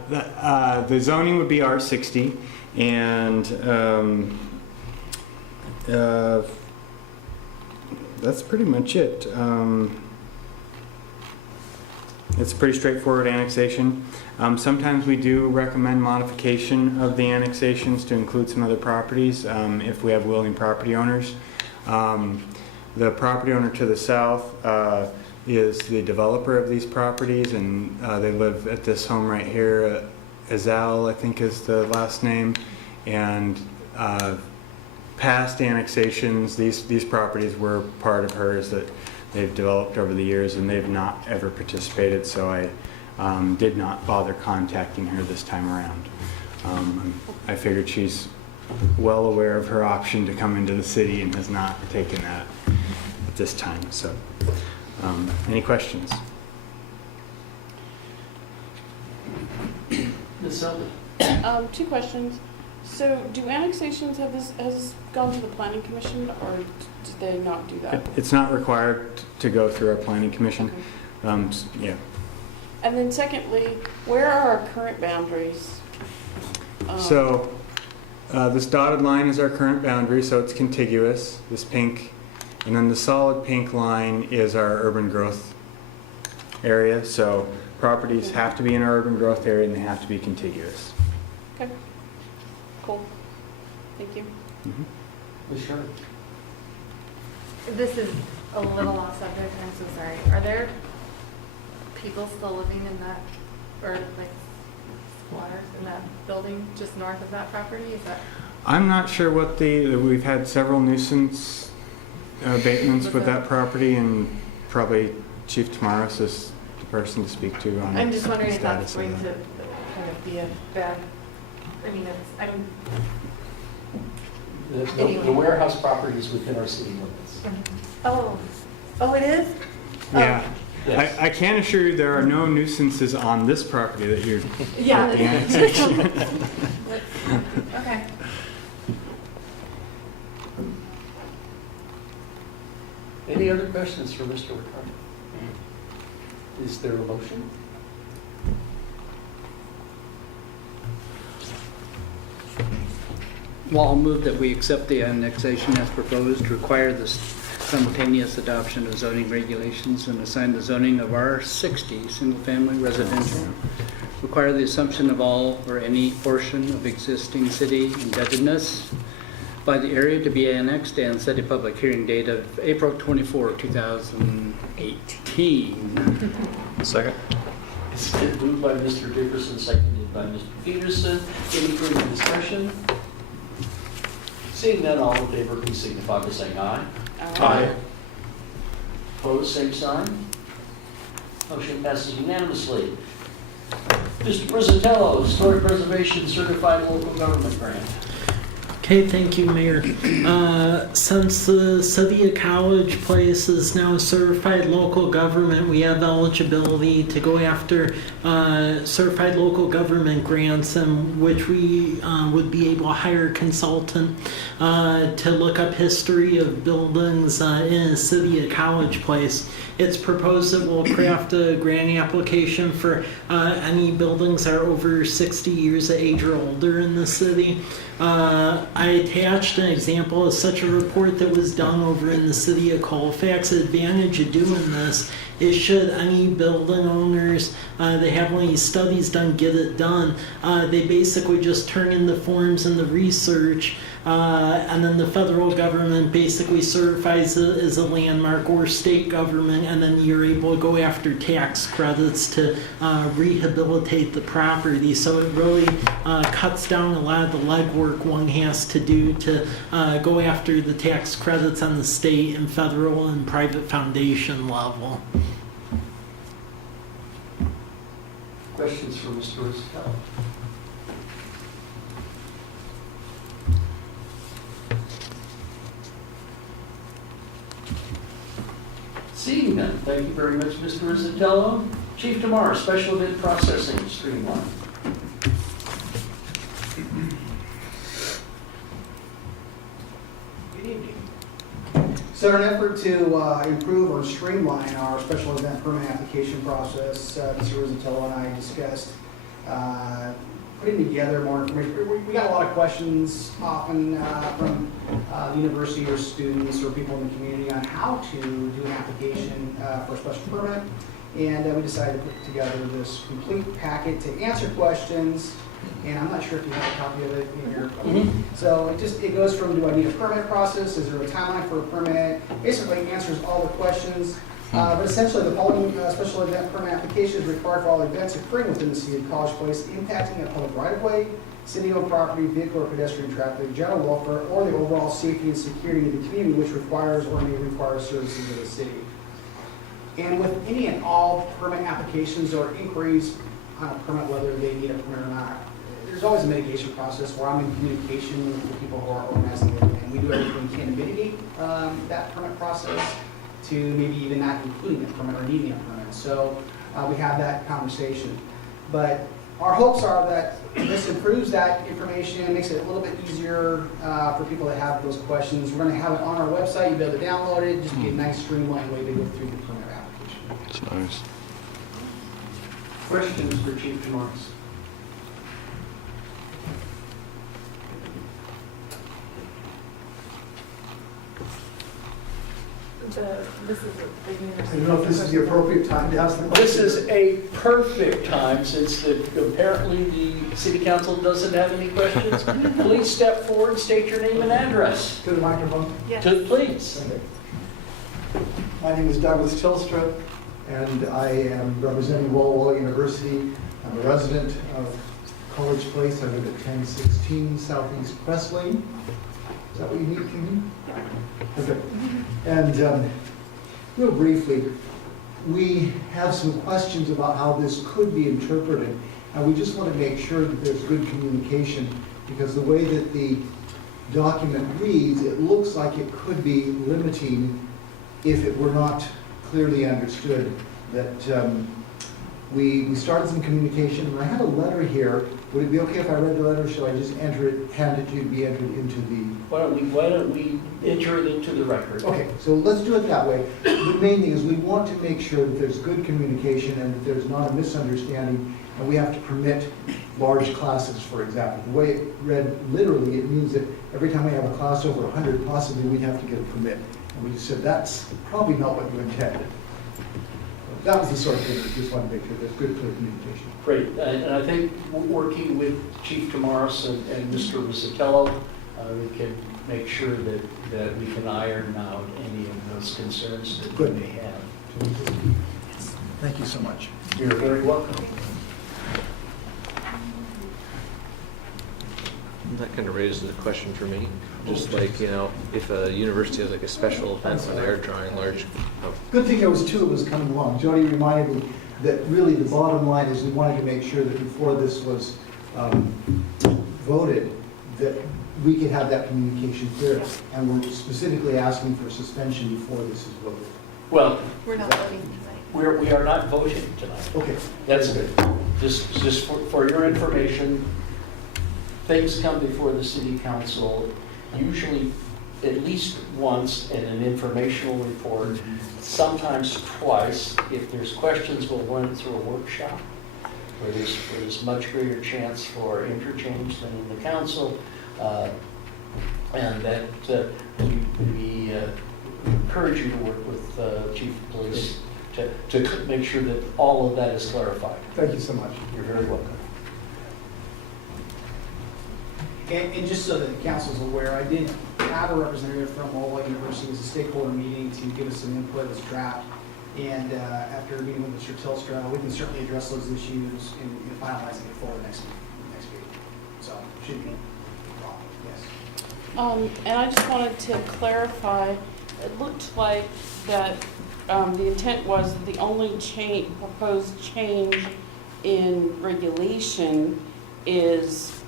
the zoning would be R60, and that's pretty much it. It's a pretty straightforward annexation. Sometimes we do recommend modification of the annexations to include some other properties if we have willing property owners. The property owner to the south is the developer of these properties, and they live at this home right here. Azal, I think, is the last name. And past annexations, these properties were part of hers that they've developed over the years, and they've not ever participated, so I did not bother contacting her this time around. I figured she's well aware of her option to come into the city and has not taken that at this time. So, any questions? Ms. Selby. 2 questions. So do annexations has gone to the planning commission, or did they not do that? It's not required to go through our planning commission. Okay. Yeah. And then secondly, where are our current boundaries? So this dotted line is our current boundary, so it's contiguous, this pink. And then the solid pink line is our urban growth area. So properties have to be in our urban growth area, and they have to be contiguous. Okay. Cool. Thank you. Ms. Sherman. This is a little off subject, I'm so sorry. Are there people still living in that, or like squatters in that building just north of that property? Is that? I'm not sure what we've had several nuisance abatements with that property, and probably Chief Tamaris is the person to speak to on I'm just wondering if that's status going of to that. kind of be a bad, I mean, I'm. The warehouse property is within our city limits. Oh, it is? Yeah. Yes. I can assure you there are no nuisances on this property that you're. Yeah. the annexation. Okay. Any other questions for Mr. Ricardo? Is there a motion? Well, I'll move that we accept the annexation as proposed, require the simultaneous adoption of zoning regulations and assign the zoning of R60, single-family residential. Require the assumption of all or any portion of existing city indebtedness by the area to be annexed and set a public hearing date of April 24, 2018. Second? It's been moved by Mr. Dickerson, seconded by Mr. Peterson. Any further discussion? Seeing none, all in favor, please signify by saying aye. Aye. Opposed, same sign. Motion passes unanimously. Mr. Brizatello, Historic Preservation Certified Local Government Grant. Okay, thank you, Mayor. Since the City of College Place is now a certified local government, we have eligibility to go after certified local government grants, in which we would be able to hire a consultant to look up history of buildings in the City of College Place. It's proposed that we'll craft a grant application for any buildings that are over 60 years of age or older in the city. I attached an example of such a report that was done over in the city of Colfax. The advantage of doing this is should any building owners they have one of these studies done get it done, they basically just turn in the forms and the research, and then the federal government basically certifies it as a landmark, or state government, and then you're able to go after tax credits to rehabilitate the property. So it really cuts down a lot of the legwork one has to do to go after the tax credits on the state and federal and private foundation level. Questions for Mr. Brizatello? Seeing none, thank you very much, Mr. Rizzatello. Chief Tamar, Special Event Processing, Streamline. Good evening. So in an effort to improve or streamline our special event permit application process, Mr. Rizzatello and I discussed putting together more information. We got a lot of questions often from the university or students or people in the community on how to do an application for a special permit. And we decided to put together this complete packet to answer questions. And I'm not sure if you have a copy of it in your. So it goes from, do I need a permit process? Is there a timeline for a permit? Basically answers all the questions. But essentially, the following special event permit application is required for all events occurring within the city of College Place, impacting a public right-of-way, city-owned property, vehicle or pedestrian traffic, general welfare, or the overall safety and security of the community, which requires or may require services of the city. And with any and all permit applications or inquiries on a permit, whether they need a permit or not, there's always a mitigation process where I'm in communication with the people who are organizing it, and we do everything we can to mitigate that permit process, to maybe even not including a permit or needing a permit. So we have that conversation. But our hopes are that this improves that information, makes it a little bit easier for people that have those questions. We're going to have it on our website. You'll be able to download it. Just be a nice streamlined way to go through the permit application. That's nice. Questions for Chief Demars? This is I don't know if this is the appropriate time to ask the question. This is a perfect time, since apparently the city council doesn't have any questions. Please step forward and state your name and address. To the microphone. Yes. Please. Okay. My name is Douglas Tilstra, and I am representing Walla Walla University. I'm a resident of College Place. I live at 1016 Southeast Crest Lane. Is that what you need, Kimmy? Okay. And real briefly, we have some questions about how this could be interpreted, and we just want to make sure that there's good communication, because the way that the document reads, it looks like it could be limiting if it were not clearly understood. That we started some communication, and I have a letter here Would it be okay if I read the letter, or shall I just enter it, hand it to you to be entered into the? Why don't we enter it into the record? Okay, so let's do it that way. The main thing is we want to make sure that there's good communication and that there's not a misunderstanding, and we have to permit large classes, for example. The way it read literally, it means that every time we have a class over 100, possibly we'd have to get a permit. And we just said, that's probably not what you intended. That was the sort of thing that we just wanted to make sure there's good, clear communication. Great, and I think working with Chief Damaris and Mr. Rizzatello, we can make sure that we can iron out any of those concerns that we may have. Thank you so much. You're very welcome. That kind of raises a question for me. Just like, you know, if a university has like a special event where they're drawing large. Oh. Good thing there was two of us coming along. Jody reminded me that really the bottom line is we wanted to make sure that before this was voted, that we could have that communication clear. And we're specifically asking for suspension before this is voted. Well, We're not voting tonight. we are not voting tonight. Okay. That's good. Just for your information, things come before the city council usually at least once in an informational report, sometimes twice. If there's questions, we'll run it through a workshop where there's much greater chance for interchange than in the council. And that we encourage you to work with Chief of Police to make sure that all of that is clarified. Thank you so much. You're very welcome. And just so that the council's aware, I did have a representative from Iowa University as a stakeholder meeting to give us some input as draft. And after meeting with Mr. Tilstra, we can certainly address those issues in finalizing it for the next week. So should be wrong, yes. And I just wanted to clarify, it looked like that the intent was that the only proposed change in regulation is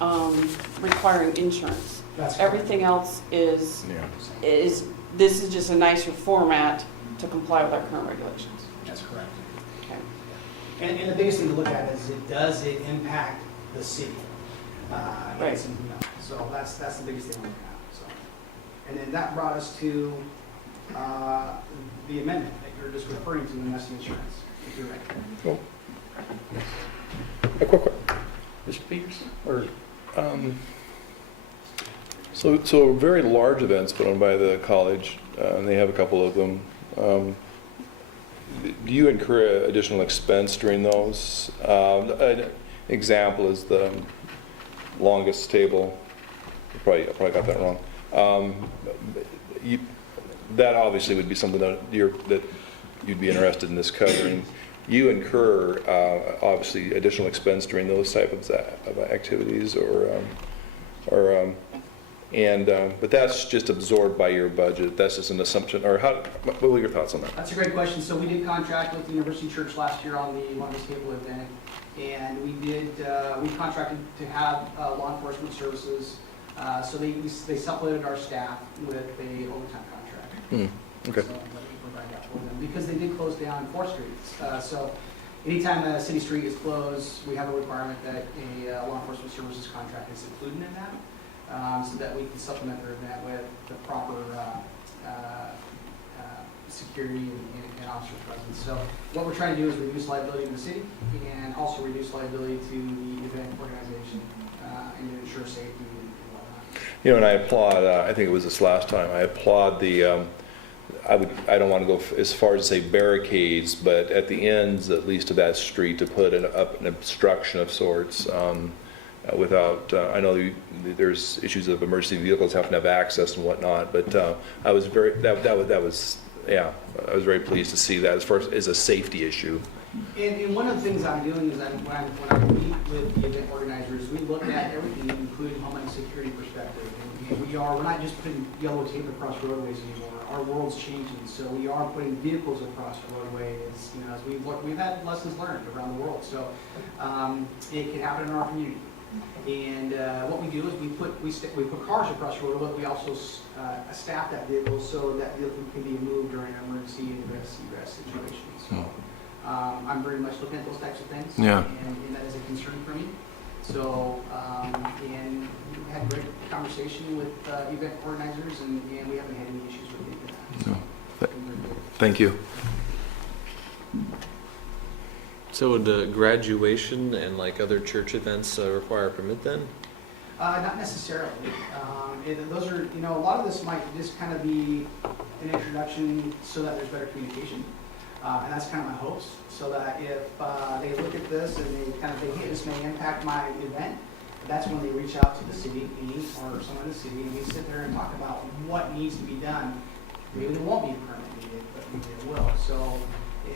requiring insurance. That's correct. Everything else is this is just a nicer format to comply with our current regulations. That's correct. Okay. And the biggest thing to look at is does it impact the city? Right. So that's the biggest thing to look at. So, and then that brought us to the amendment that you're just referring to, the nesting insurance, if you're ready. Mr. Peterson? Or So very large events put on by the college, and they have a couple of them. Do you incur additional expense during those? An example is the longest table. I probably got that wrong. That obviously would be something that you'd be interested in this covering. You incur obviously additional expense during those type of activities, but that's just absorbed by your budget. That's just an assumption. Or what were your thoughts on that? That's a great question. So we did contract with the University Church last year on the longest table event, and we contracted to have law enforcement services. So they supplemented our staff with a overtime contract. Okay. So we provide that for them because they did close down 4th Street. So anytime a city street is closed, we have a requirement that a law enforcement services contract is included in that, so that we can supplement their event with the proper security and officer presence. So what we're trying to do is reduce liability to the city and also reduce liability to the event organization and ensure safety and whatnot. You know, and I applaud, I think it was this last time, I applaud the, I don't want to go as far as to say barricades, but at the ends, at least of that street, to put up an obstruction of sorts without, I know there's issues of emergency vehicles having to have access and whatnot, but I was very, I was very pleased to see that as far as a safety issue. And one of the things I'm doing is when I meet with the event organizers, we look at everything, including homeland security perspective. And we're not just putting yellow tape across roadways anymore. Our world's changing, so we are putting vehicles across roadways. You know, as we've had lessons learned around the world, so it can happen in our community. And what we do is we put cars across the road, but we also staff that vehicle so that vehicle can be moved during an emergency egress situation. So I'm very much looking at those types of things. Yeah. And that is a concern for me. So, and we had a great conversation with event organizers, and we haven't had any issues with any of that. No. Thank you. So would graduation and like other church events require a permit then? Not necessarily. Those are, a lot of this might just kind of be an introduction so that there's better communication. And that's kind of my hopes, so that if they look at this and they kind of think, hey, this may impact my event, that's when they reach out to the city, me or someone in the city, and we sit there and talk about what needs to be done. Maybe there won't be a permit needed, but maybe it will. So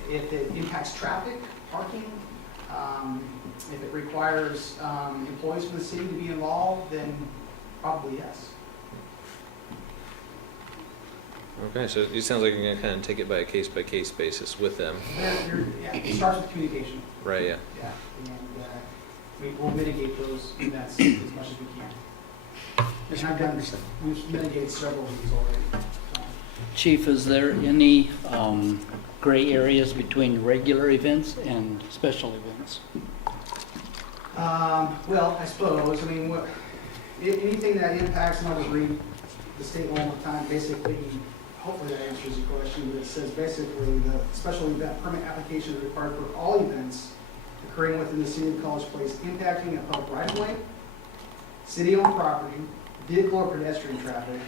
if it impacts traffic, parking, if it requires employees from the city to be involved, then probably yes. Okay, so it sounds like you're gonna kind of take it by a case-by-case basis with them. Yeah, it starts with communication. Right, yeah. Yeah, and we'll mitigate those events as much as we can. And I've done, we've mitigated several of these already. Chief, is there any gray areas between regular events and special events? Well, I suppose, anything that impacts, and I'll just read the state one more time, basically, hopefully that answers your question, but it says basically the special event permit application is required for all events occurring within the city of College Place impacting a public right-of-way, city-owned property, vehicle or pedestrian traffic,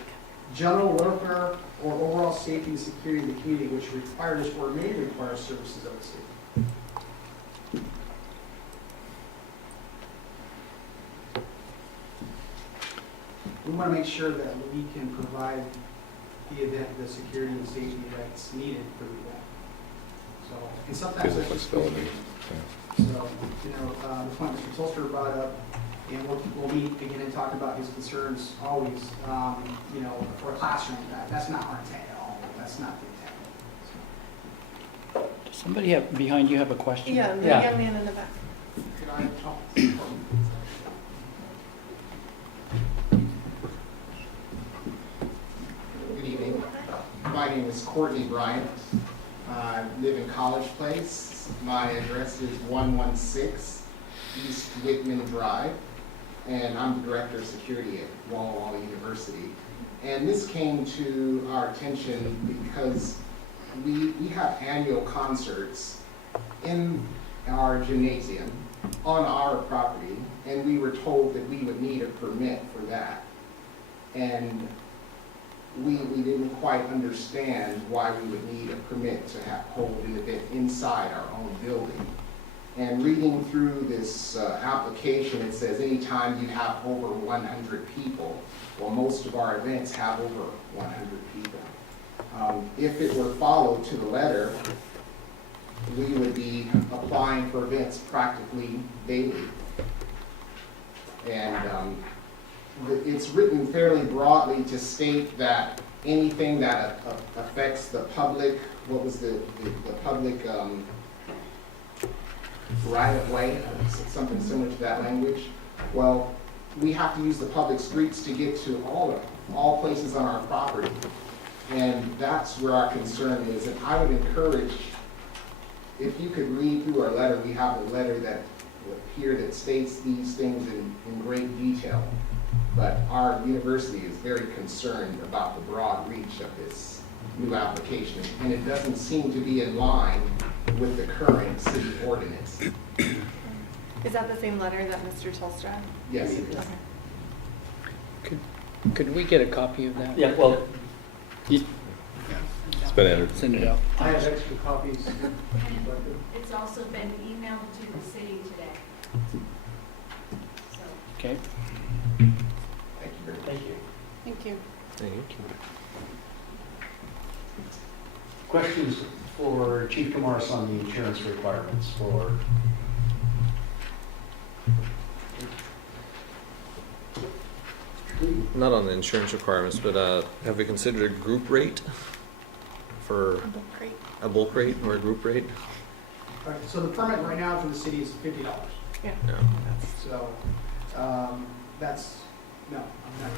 general welfare, or overall safety and security of the community, which requires or may require services of the city. We want to make sure that we can provide the event, the security and safety that's needed for the event. So, and sometimes that's just communication. So, the point Mr. Tolster brought up, and we'll meet again and talk about his concerns always, for a classroom. That's not our intent at all. That's not the intent. Does somebody behind you have a question? Yeah, the young man in the back. Could I? Good evening. My name is Courtney Bryant. I live in College Place. My address is 116 East Whitman Drive, and I'm the Director of Security at Walla Walla University. And this came to our attention because we have annual concerts in our gymnasium on our property, and we were told that we would need a permit for that. And we didn't quite understand why we would need a permit to hold an event inside our own building. And reading through this application, it says anytime you have over 100 people, well, most of our events have over 100 people. If it were followed to the letter, we would be applying for events practically daily. And it's written fairly broadly to state that anything that affects the public, what was the public right of way, something similar to that language. Well, we have to use the public streets to get to all places on our property. And that's where our concern is. And I would encourage, if you could read through our letter, we have a letter that here that states these things in great detail. But our university is very concerned about the broad reach of this new application, and it doesn't seem to be in line with the current city ordinance. Is that the same letter that Mr. Tolstra? Yes, it is. Okay. Could we get a copy of that? Yeah, well, It's been entered. send it out. I have extra copies. And it's also been emailed to the city today. So. Okay. Thank you very much. Thank you. Thank you. Thank you. Questions for Chief Kamaris on the insurance requirements for? Not on the insurance requirements, but have we considered a group rate for Great. a bulk rate or a group rate? All right, so the permit right now for the city is $50. Yeah. Yeah. So, that's, no, I'm not.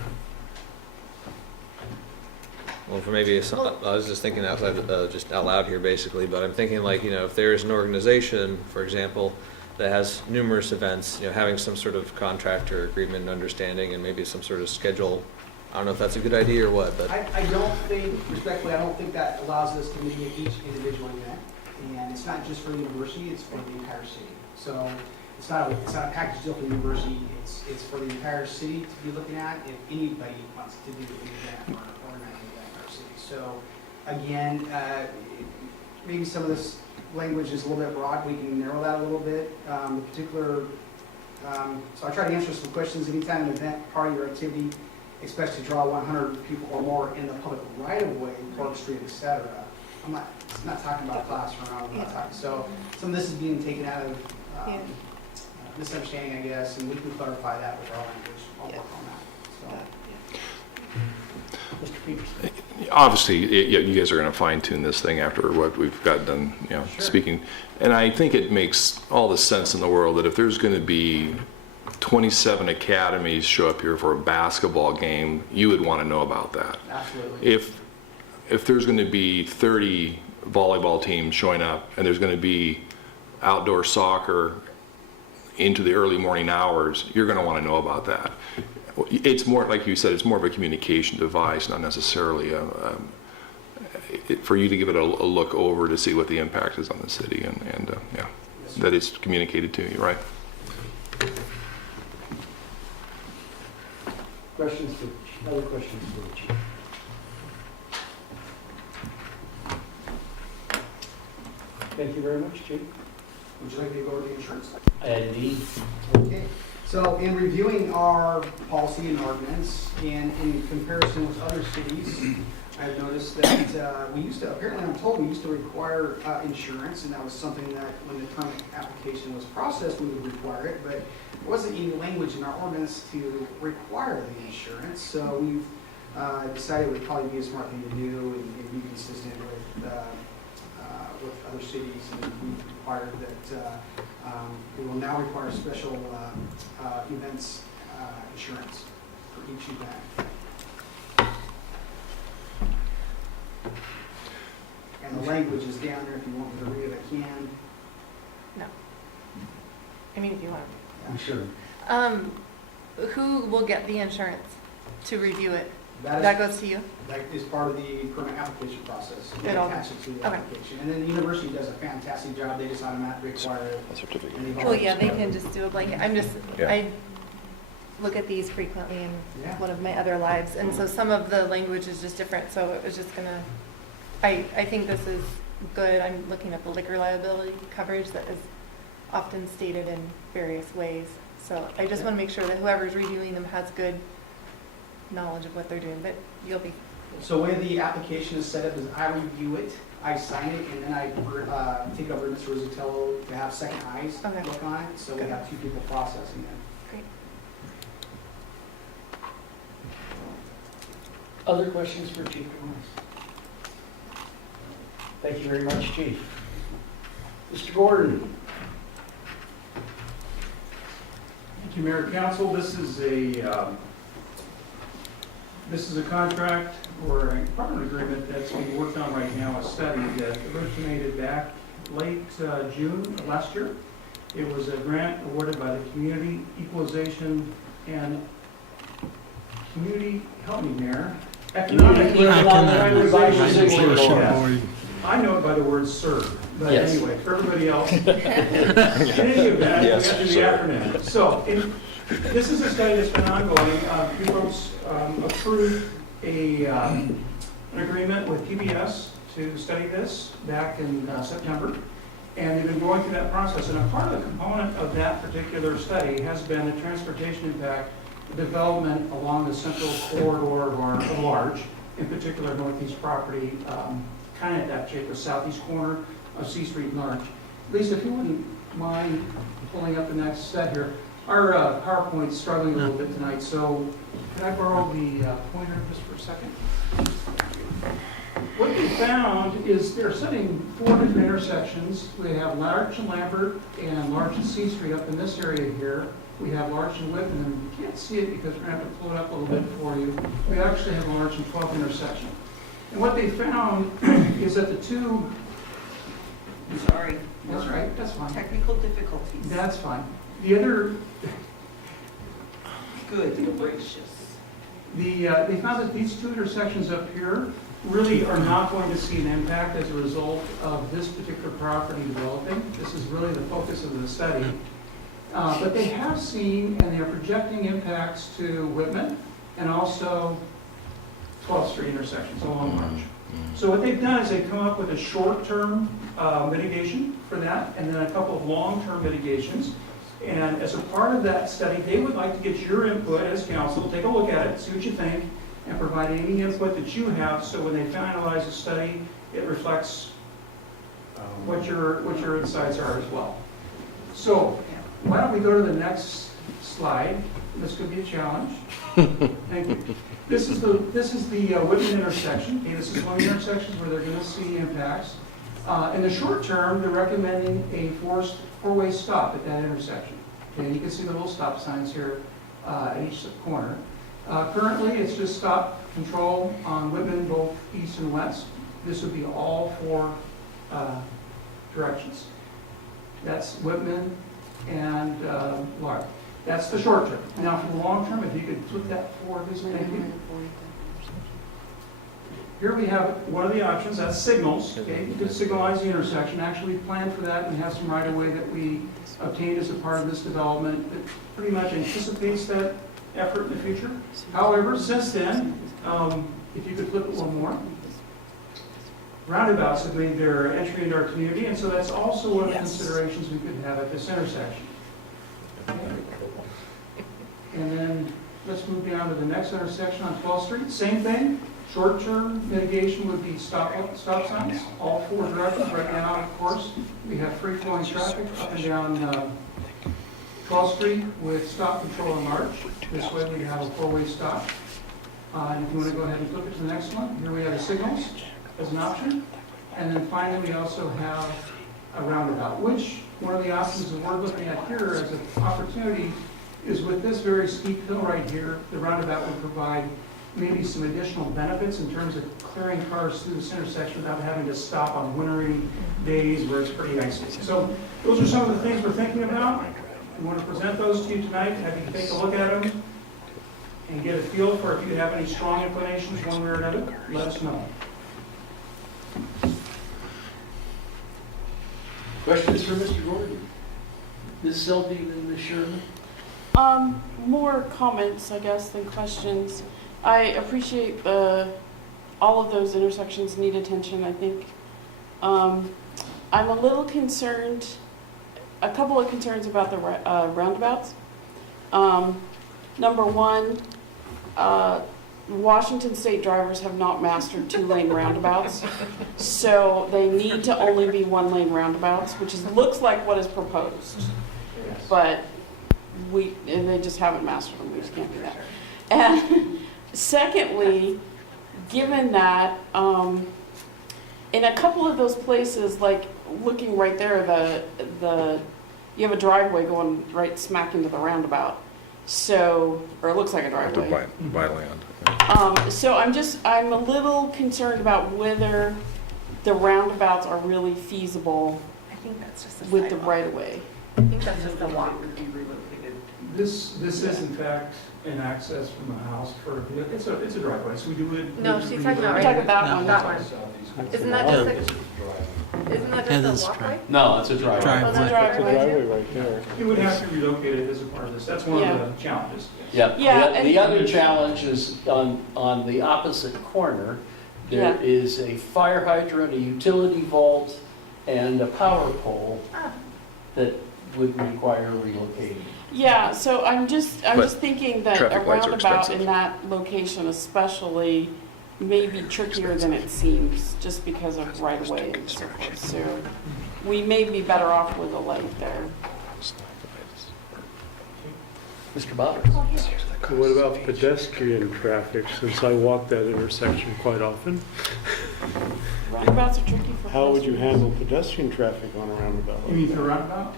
Well, for maybe, I was just thinking outside, just out loud here basically, but I'm thinking like, if there's an organization, for example, that has numerous events, having some sort of contractor agreement and understanding and maybe some sort of schedule. I don't know if that's a good idea or what, but. I don't think, respectfully, I don't think that allows us to mitigate each individual event. And it's not just for the university, it's for the entire city. So it's not a package deal for the university, it's for the entire city to be looking at if anybody wants to do an event or organize an event in our city. So again, maybe some of this language is a little bit broad, we can narrow that a little bit. The particular, so I try to answer some questions. Anytime an event, party, or activity expects to draw 100 people or more in the public right-of-way, Park Street, etc. I'm not talking about classroom, I'm not talking, so some of this is being taken out of misunderstanding, I guess, and we can clarify that with our language. I'll work on that. So. Mr. Peterson. Obviously, you guys are going to fine tune this thing after what we've got done, Sure. speaking. And I think it makes all the sense in the world that if there's going to be 27 academies show up here for a basketball game, you would want to know about that. Absolutely. If there's going to be 30 volleyball teams showing up and there's going to be outdoor soccer into the early morning hours, you're going to want to know about that. It's more, like you said, it's more of a communication device, not necessarily for you to give it a look over to see what the impact is on the city and that it's communicated to you, right? Questions for, other questions for the chief? Thank you very much, Chief. Would you like me to go over the insurance? Indeed. Okay. So in reviewing our policy and ordinance and in comparison with other cities, I've noticed that we used to, apparently I'm told we used to require insurance, and that was something that when the permit application was processed, we would require it, but there wasn't any language in our ordinance to require the insurance. So we've decided it would probably be a smart thing to do and be consistent with other cities, and we've required that we will now require special events insurance for each event. And the language is down there. If you want me to read it, I can. No. I mean, if you want. I'm sure. Who will get the insurance to review it? That goes to you? That is part of the permit application process. We It all- attach it to the okay. application. And then the university does a fantastic job. They just automatically require it. A certificate. And they've Well, already yeah, they started. can just do a blanket. I look at these frequently in Yeah. one of my other lives, and so some of the language is just different, so it was just gonna, I think this is good. I'm looking at the liquor liability coverage that is often stated in various ways. So I just want to make sure that whoever's reviewing them has good knowledge of what they're doing, but you'll be. So the way the application is set up is I review it, I sign it, and then I take over to Mr. Rizzatello to have second eyes Okay. look on it. So we have two people processing it. Great. Other questions for Chief Morris? Thank you very much, Chief. Mr. Gordon. Thank you, Mayor and Council. This is a contract or a partner agreement that's being worked on right now, a study that originated back late June of last year. It was a grant awarded by the Community Equalization and help me, Mayor, Economic Revitalization. I know it by the word CERB, but Yes. anyway, for everybody else, in any event, Yes, we have to be sir. acronym. So, this is a study that's been ongoing. You folks approved an agreement with PBS to study this back in September, and they've been going through that process. And a part of the component of that particular study has been a transportation impact development along the central corridor of Large, in particular northeast property, kind of at that shape, the southeast corner of C Street and Large. Lisa, if you wouldn't mind pulling up the next set here. Our PowerPoint's struggling a little bit tonight, so can I borrow the pointer just for a second? What we found is they're setting 4 different intersections. We have Larch and Lambert and Larch and C Street up in this area here. We have Larch and Whitman, and you can't see it because we're going to have to pull it up a little bit for you. We actually have a Larch and 12th intersection. And what they found is that the two Sorry. That's right, that's fine. Technical difficulties. That's fine. The other, Good gracious. they found that these two intersections up here really are not going to see an impact as a result of this particular property developing. This is really the focus of the study. But they have seen, and they're projecting impacts to Whitman and also 12th Street intersections along March. So what they've done is they've come up with a short-term mitigation for that, and then a couple of long-term mitigations. And as a part of that study, they would like to get your input as council, take a look at it, see what you think, and provide any input that you have, so when they finalize the study, it reflects what your insights are as well. So why don't we go to the next slide? This could be a challenge. Thank you. This is the Whitman intersection. Okay, this is one of the intersections where they're going to see impacts. In the short term, they're recommending a forced four-way stop at that intersection. Okay, and you can see the little stop signs here at each corner. Currently, it's just stop control on Whitman, both east and west. This would be all four directions. That's Whitman and Lark. That's the short term. Now, for the long term, if you could flip that forward, thank you. Here we have one of the options, that's signals. Okay, you could signalize the intersection. Actually, we planned for that and have some right-of-way that we obtained as a part of this development that pretty much anticipates that effort in the future. However, since then, if you could flip it one more, roundabouts have made their entry into our community, and so that's also one of the considerations we could have at this intersection. Okay. And then let's move down to the next intersection on 12th Street. Same thing. Short-term mitigation would be stop signs, all four directions. Right now, of course, we have free-flowing traffic up and down 12th Street with stop control on March. This way we have a four-way stop. And if you want to go ahead and flip it to the next one, here we have the signals as an option. And then finally, we also have a roundabout, which one of the options that we're looking at here as an opportunity is with this very steep hill right here, the roundabout would provide maybe some additional benefits in terms of clearing cars through this intersection without having to stop on wintry days where it's pretty icy. So those are some of the things we're thinking about. We want to present those to you tonight, have you take a look at them and get a feel for if you have any strong inclinations one way or another, let us know. Questions for Mr. Gordon? Ms. Selby, then Ms. Sherman? More comments, I guess, than questions. I appreciate all of those intersections need attention, I think. I'm a little concerned, a couple of concerns about the roundabouts. Number one, Washington State drivers have not mastered two-lane roundabouts, so they need to only be one-lane roundabouts, which looks like what is proposed. But they just haven't mastered them. We just can't do that. And secondly, given that in a couple of those places, like looking right there, you have a driveway going right smack into the roundabout. So, or it looks like a driveway. To buy land. So I'm a little concerned about whether the roundabouts are really feasible I think that's just a with the sidewalk. right of way. I think that's just a walk. This is in fact an access from the house for, it's a driveway, so we do it. No, she's talking about We're right. talking about one. That one. Isn't that just a walkway? No, it's a driveway. Oh, It's a driveway right there. You would have to relocate it as a part of this. That's one of the challenges. Yeah. Yeah, The other challenge is on the opposite corner, there is a fire hydrant, a utility vault, and a power pole that would require relocating. Yeah, so I'm just thinking that a traffic lights are roundabout expensive. in that location especially may be trickier than it seems, just because of right of way and so forth. So we may be better off with a light there. Mr. Bob? So what about pedestrian traffic, since I walk that intersection quite often? Roundabouts are tricky for How would you pedestrians. handle pedestrian traffic on a roundabout? You mean for a roundabout?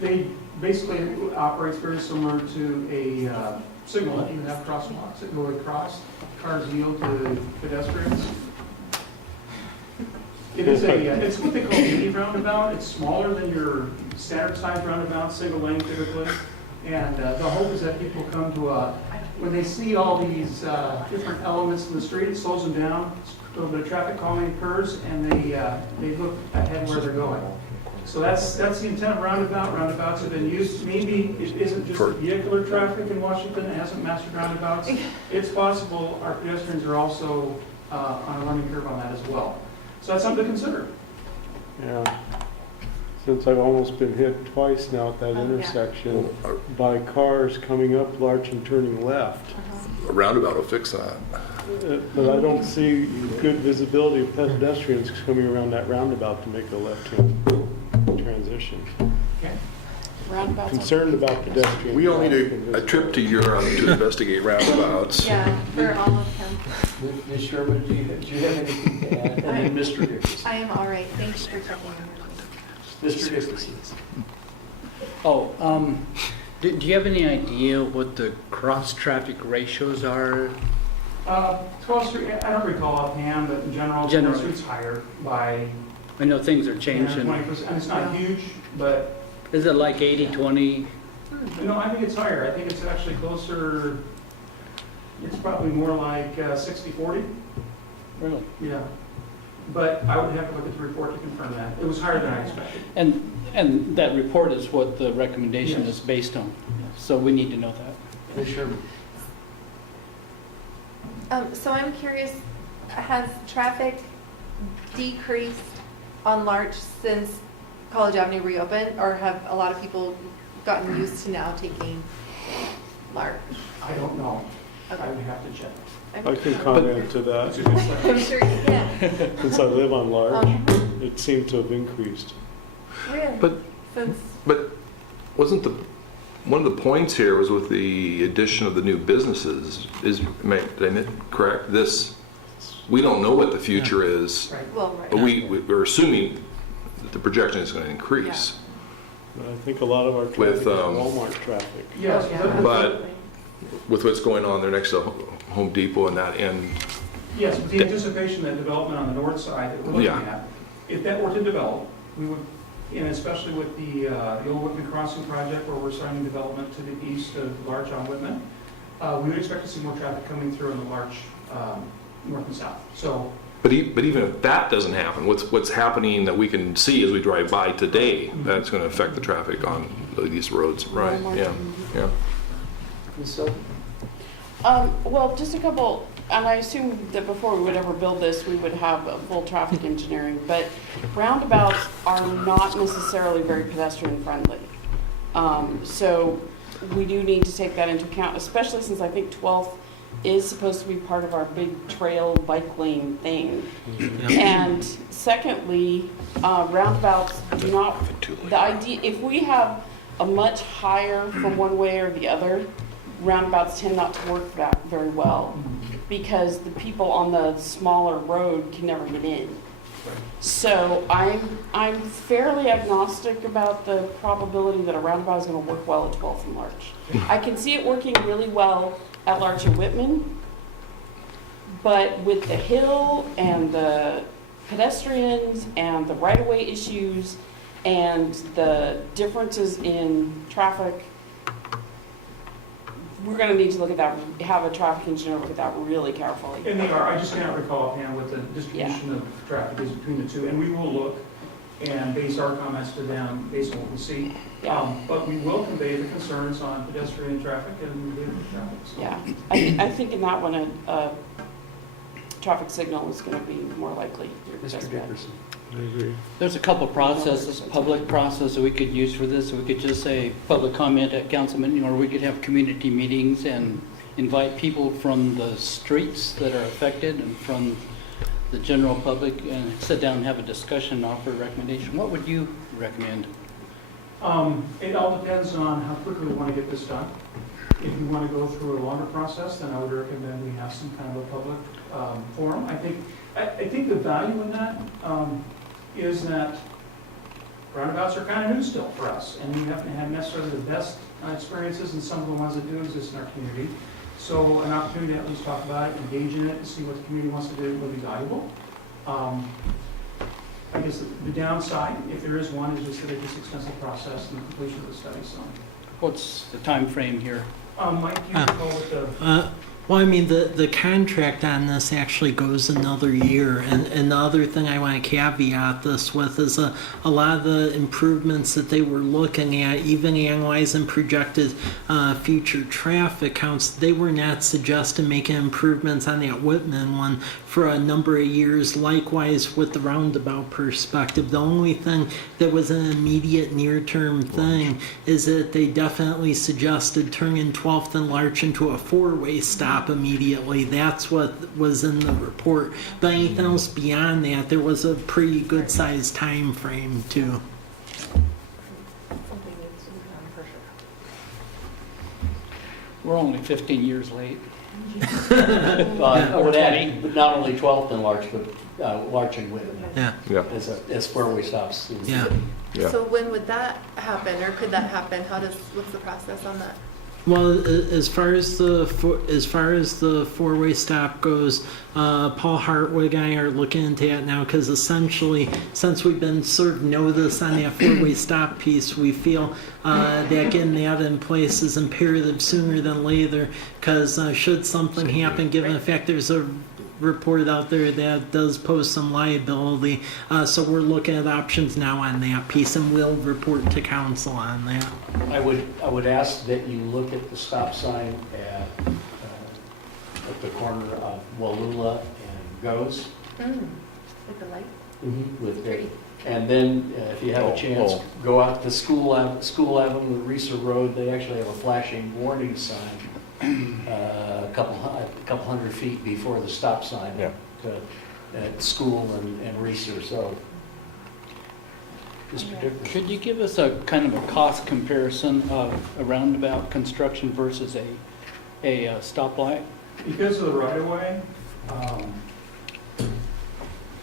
They basically operates very similar to a signal. You have crosswalks that go across, cars yield to pedestrians. It is it's what they call a mini roundabout. It's smaller than your standard size roundabout, single lane typically. And the hope is that people come to when they see all these different elements in the street, it slows them down. A little bit of traffic calming occurs, and they look ahead where they're going. So that's the intent of roundabout. Roundabouts have been used. Maybe it isn't just vehicular traffic in Washington that hasn't mastered roundabouts. It's possible our pedestrians are also on a learning curve on that as well. So that's something to consider. Yeah. Since I've almost been hit twice now at that intersection by cars coming up Larch and turning left. A roundabout will fix that. But I don't see good visibility of pedestrians coming around that roundabout to make a left-hand transition. Okay. Roundabouts. Concerned about pedestrians. We all need a trip to Europe to investigate roundabouts. Yeah, for all of them. Ms. Sherman, do you have anything to add? And then Mr. Dickerson. I am all right. Thanks for checking in. Mr. Dickerson. Oh, do you have any idea what the cross-traffic ratios are? 12th Street, I don't recall offhand, but in general, 12th Street's higher by I know things are 10 or changing. 20%. And it's not huge, but Is it like 80-20? no, I think it's higher. I think it's actually closer, it's probably more like 60-40. Really? Yeah. But I would have to look at the report to confirm that. It was higher than I expected. And that report is what the recommendation Yes. is based on. So we need to know that. Ms. Sherman. So I'm curious, has traffic decreased on Larch since College Avenue reopened, or have a lot of people gotten used to now taking Larch? I don't know. Okay. I would have to check. I can comment to that. I'm sure you can. Since I live on Larch, it seems to have increased. Really? But Since wasn't one of the points here was with the addition of the new businesses, did I make correct? We don't know what the future is, well, right. but we're assuming that the projection is going to increase. But I think a lot of our traffic With, is Walmart traffic. Yes. But with what's going on there next to Home Depot and that end, Yes, with the anticipation that development on the north side that we're looking at, if that were to develop, we would, and especially with the old Whitman Crossing project where we're starting development to the east of Larch on Whitman, we would expect to see more traffic coming through in the Larch north and south. So, but even if that doesn't happen, what's happening that we can see as we drive by today, that's going to affect the traffic on these roads, right? Yeah. Ms. Silver? Well, just a couple, and I assume that before we would ever build this, we would have a full traffic engineering, but roundabouts are not necessarily very pedestrian friendly. So we do need to take that into account, especially since I think 12th is supposed to be part of our big trail bike lane thing. And secondly, roundabouts do not, the idea, if we have a much higher from one way or the other, roundabouts tend not to work that very well because the people on the smaller road can never get in. So I'm fairly agnostic about the probability that a roundabout is going to work well at 12th and Larch. I can see it working really well at Larch and Whitman, but with the hill and the pedestrians and the right-of-way issues and the differences in traffic, we're going to need to look at that, have a traffic engineer look at that really carefully. and they are, I just cannot recall offhand what the distribution of traffic is between the two, and we will look and base our comments to them based on what we see. But we will convey the concerns on pedestrian traffic and vehicle traffic. So. Yeah, I think in that one, a traffic signal is going to be more likely. Mr. Dickerson? I agree. There's a couple processes, public process that we could use for this. We could just say public comment at council meeting, or we could have community meetings and invite people from the streets that are affected and from the general public and sit down and have a discussion and offer a recommendation. What would you recommend? It all depends on how quickly we want to get this done. If you want to go through a longer process, then I would recommend we have some kind of a public forum. I think the value in that is that roundabouts are kind of new still for us, and we haven't had necessarily the best experiences in some of the ones that do exist in our community. So an opportunity to at least talk about it, engage in it, and see what the community wants to do will be valuable. I guess the downside, if there is one, is just that it's an expensive process and the completion of the study, so. What's the time frame here? Mike, you recall what the, Well, I mean, the contract on this actually goes another year, and the other thing I want to caveat this with is a lot of the improvements that they were looking at, even analyzing projected future traffic counts, they were not suggesting making improvements on that Whitman one for a number of years. Likewise with the roundabout perspective, the only thing that was an immediate near-term thing is that they definitely suggested turning 12th and Larch into a four-way stop immediately. That's what was in the report. But anything else beyond that, there was a pretty good sized time frame too. We're only 15 years late. I would add, not only 12th and Larch, but Larch and Whitman. Yeah. As four-way stops. Yeah. Yeah. So when would that happen, or could that happen? What's the process on that? Well, as far as the four-way stop goes, Paul Hartwig and I are looking into that now, because essentially, since we've been served notice on that four-way stop piece, we feel that getting that in place is imperative sooner than later, because should something happen, given the fact there's a report out there that does pose some liability, so we're looking at options now on that piece, and we'll report to council on that. I would ask that you look at the stop sign at the corner of Wallula and Goes. With the light? With it. And then, if you have a chance, go out to School Avenue, Reeser Road. They actually have a flashing warning sign a couple hundred feet before the stop sign at School and Reeser. So, Could you give us a kind of a cost comparison of a roundabout construction versus a stoplight? because of the right-of-way,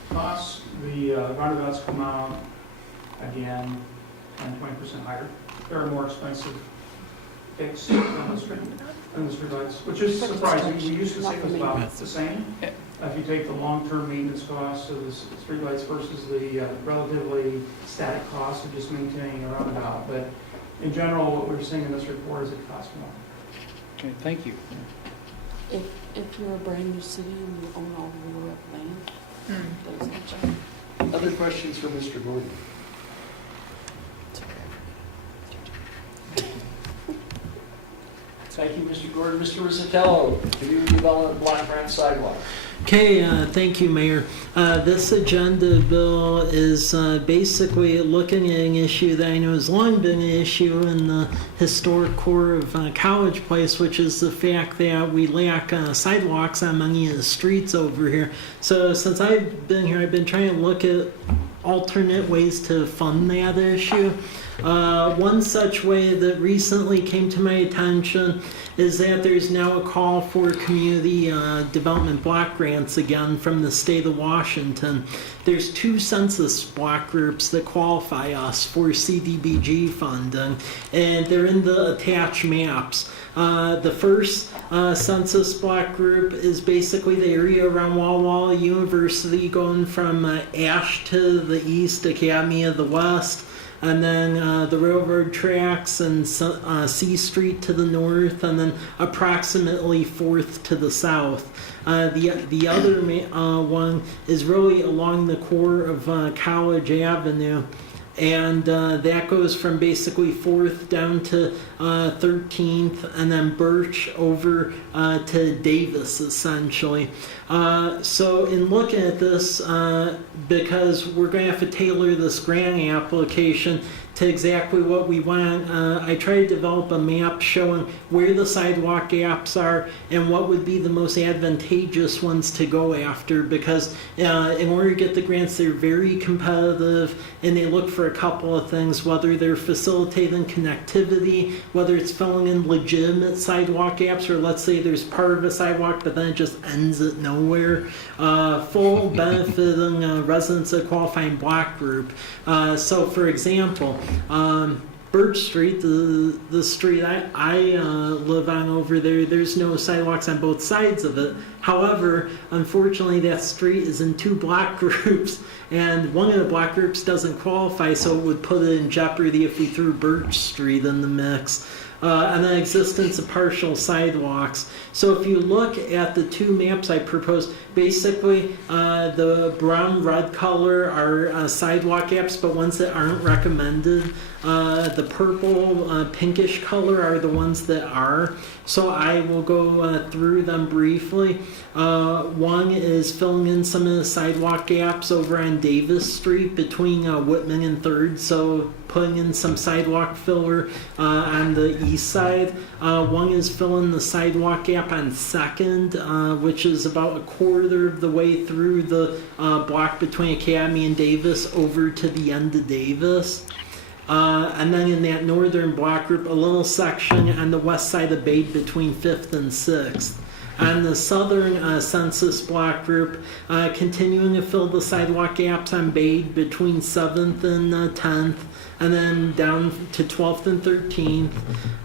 costs, the roundabouts come out again 10-20% higher. They're more expensive fixed than the streetlights, which is surprising. We used to say it was about the same. If you take the long-term maintenance costs of the streetlights versus the relatively static cost of just maintaining a roundabout. But in general, what we're seeing in this report is it costs more. Okay, thank you. If you're a brand new city and you own all the rural land, those are other questions for Mr. Gordon? Thank you, Mr. Gordon. Mr. Rizzatello, Community Development Block Grant Sidewalk. Okay, thank you, Mayor. This agenda bill is basically looking at an issue that I know has long been an issue in the historic core of College Place, which is the fact that we lack sidewalks on many of the streets over here. So since I've been here, I've been trying to look at alternate ways to fund that issue. One such way that recently came to my attention is that there's now a call for community development block grants again from the state of Washington. There's 2 census block groups that qualify us for CDBG funding, and they're in the attached maps. The first census block group is basically the area around Walla Walla University, going from Ash to the east, Academy of the west, and then the railroad tracks and C Street to the north, and then approximately 4th to the south. The other one is really along the core of College Avenue, and that goes from basically 4th down to 13th, and then Birch over to Davis, essentially. So in looking at this, because we're going to have to tailor this grant application to exactly what we want, I tried to develop a map showing where the sidewalk gaps are and what would be the most advantageous ones to go after, because in order to get the grants, they're very competitive, and they look for a couple of things, whether they're facilitating connectivity, whether it's filling in legitimate sidewalk gaps, or let's say there's part of a sidewalk but then it just ends at nowhere, full benefiting residents of qualifying block group. So for example, Birch Street, the street I live on over there, there's no sidewalks on both sides of it. However, unfortunately, that street is in 2 block groups, and one of the block groups doesn't qualify, so it would put it in jeopardy if we threw Birch Street in the mix. And the existence of partial sidewalks. So if you look at the 2 maps I proposed, basically the brown-red color are sidewalk apps, but ones that aren't recommended. The purple, pinkish color are the ones that are. So I will go through them briefly. One is filling in some of the sidewalk gaps over on Davis Street between Whitman and 3rd. So putting in some sidewalk filler on the east side. One is filling the sidewalk gap on 2nd, which is about a quarter of the way through the block between Academy and Davis over to the end of Davis. And then in that northern block group, a little section on the west side of Bade between 5th and 6th. On the southern census block group, continuing to fill the sidewalk gaps on Bade between 7th and 10th, and then down to 12th and 13th.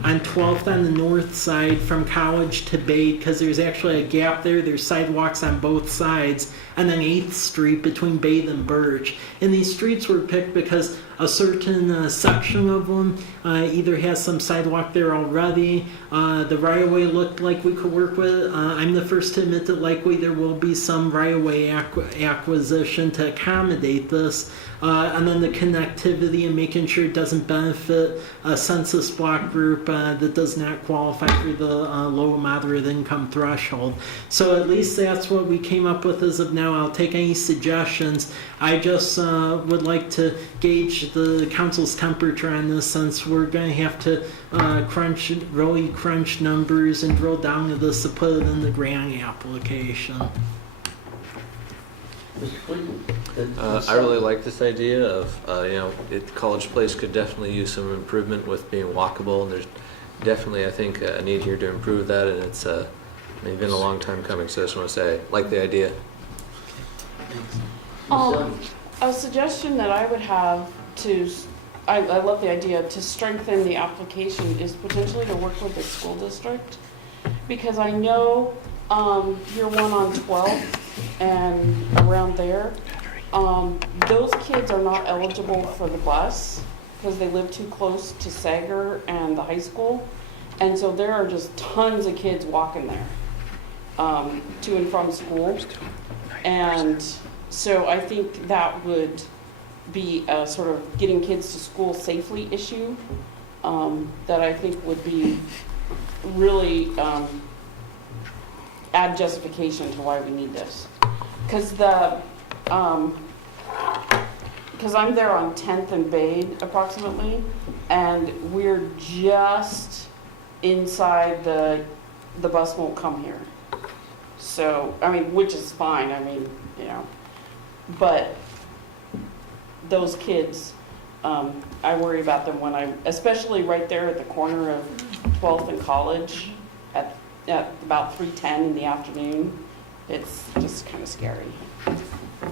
On 12th on the north side from College to Bade, because there's actually a gap there, there's sidewalks on both sides. And then 8th Street between Bade and Birch. And these streets were picked because a certain section of them either has some sidewalk there already. The right-of-way looked like we could work with. I'm the first to admit that likely there will be some right-of-way acquisition to accommodate this. And then the connectivity and making sure it doesn't benefit a census block group that does not qualify for the low moderate income threshold. So at least that's what we came up with as of now. I'll take any suggestions. I just would like to gauge the council's temperature on this, since we're going to have to really crunch numbers and drill down to this to put it in the grant application. I really like this idea of, College Place could definitely use some improvement with being walkable, and there's definitely, I think, a need here to improve that, and it's been a long time coming, so I just want to say, I like the idea. A suggestion that I would have I love the idea, to strengthen the application is potentially to work with the school district, because I know you're one on 12th and around there, those kids are not eligible for the bus because they live too close to Sager and the high school, and so there are just tons of kids walking there to and from school. And so I think that would be a sort of getting kids to school safely issue that I think would be really add justification to why we need this. Because I'm there on 10th and Bade approximately, and we're just inside the bus won't come here. So, I mean, which is fine, I mean, but those kids, I worry about them especially right there at the corner of 12th and College at about 3:10 in the afternoon. It's just kind of scary.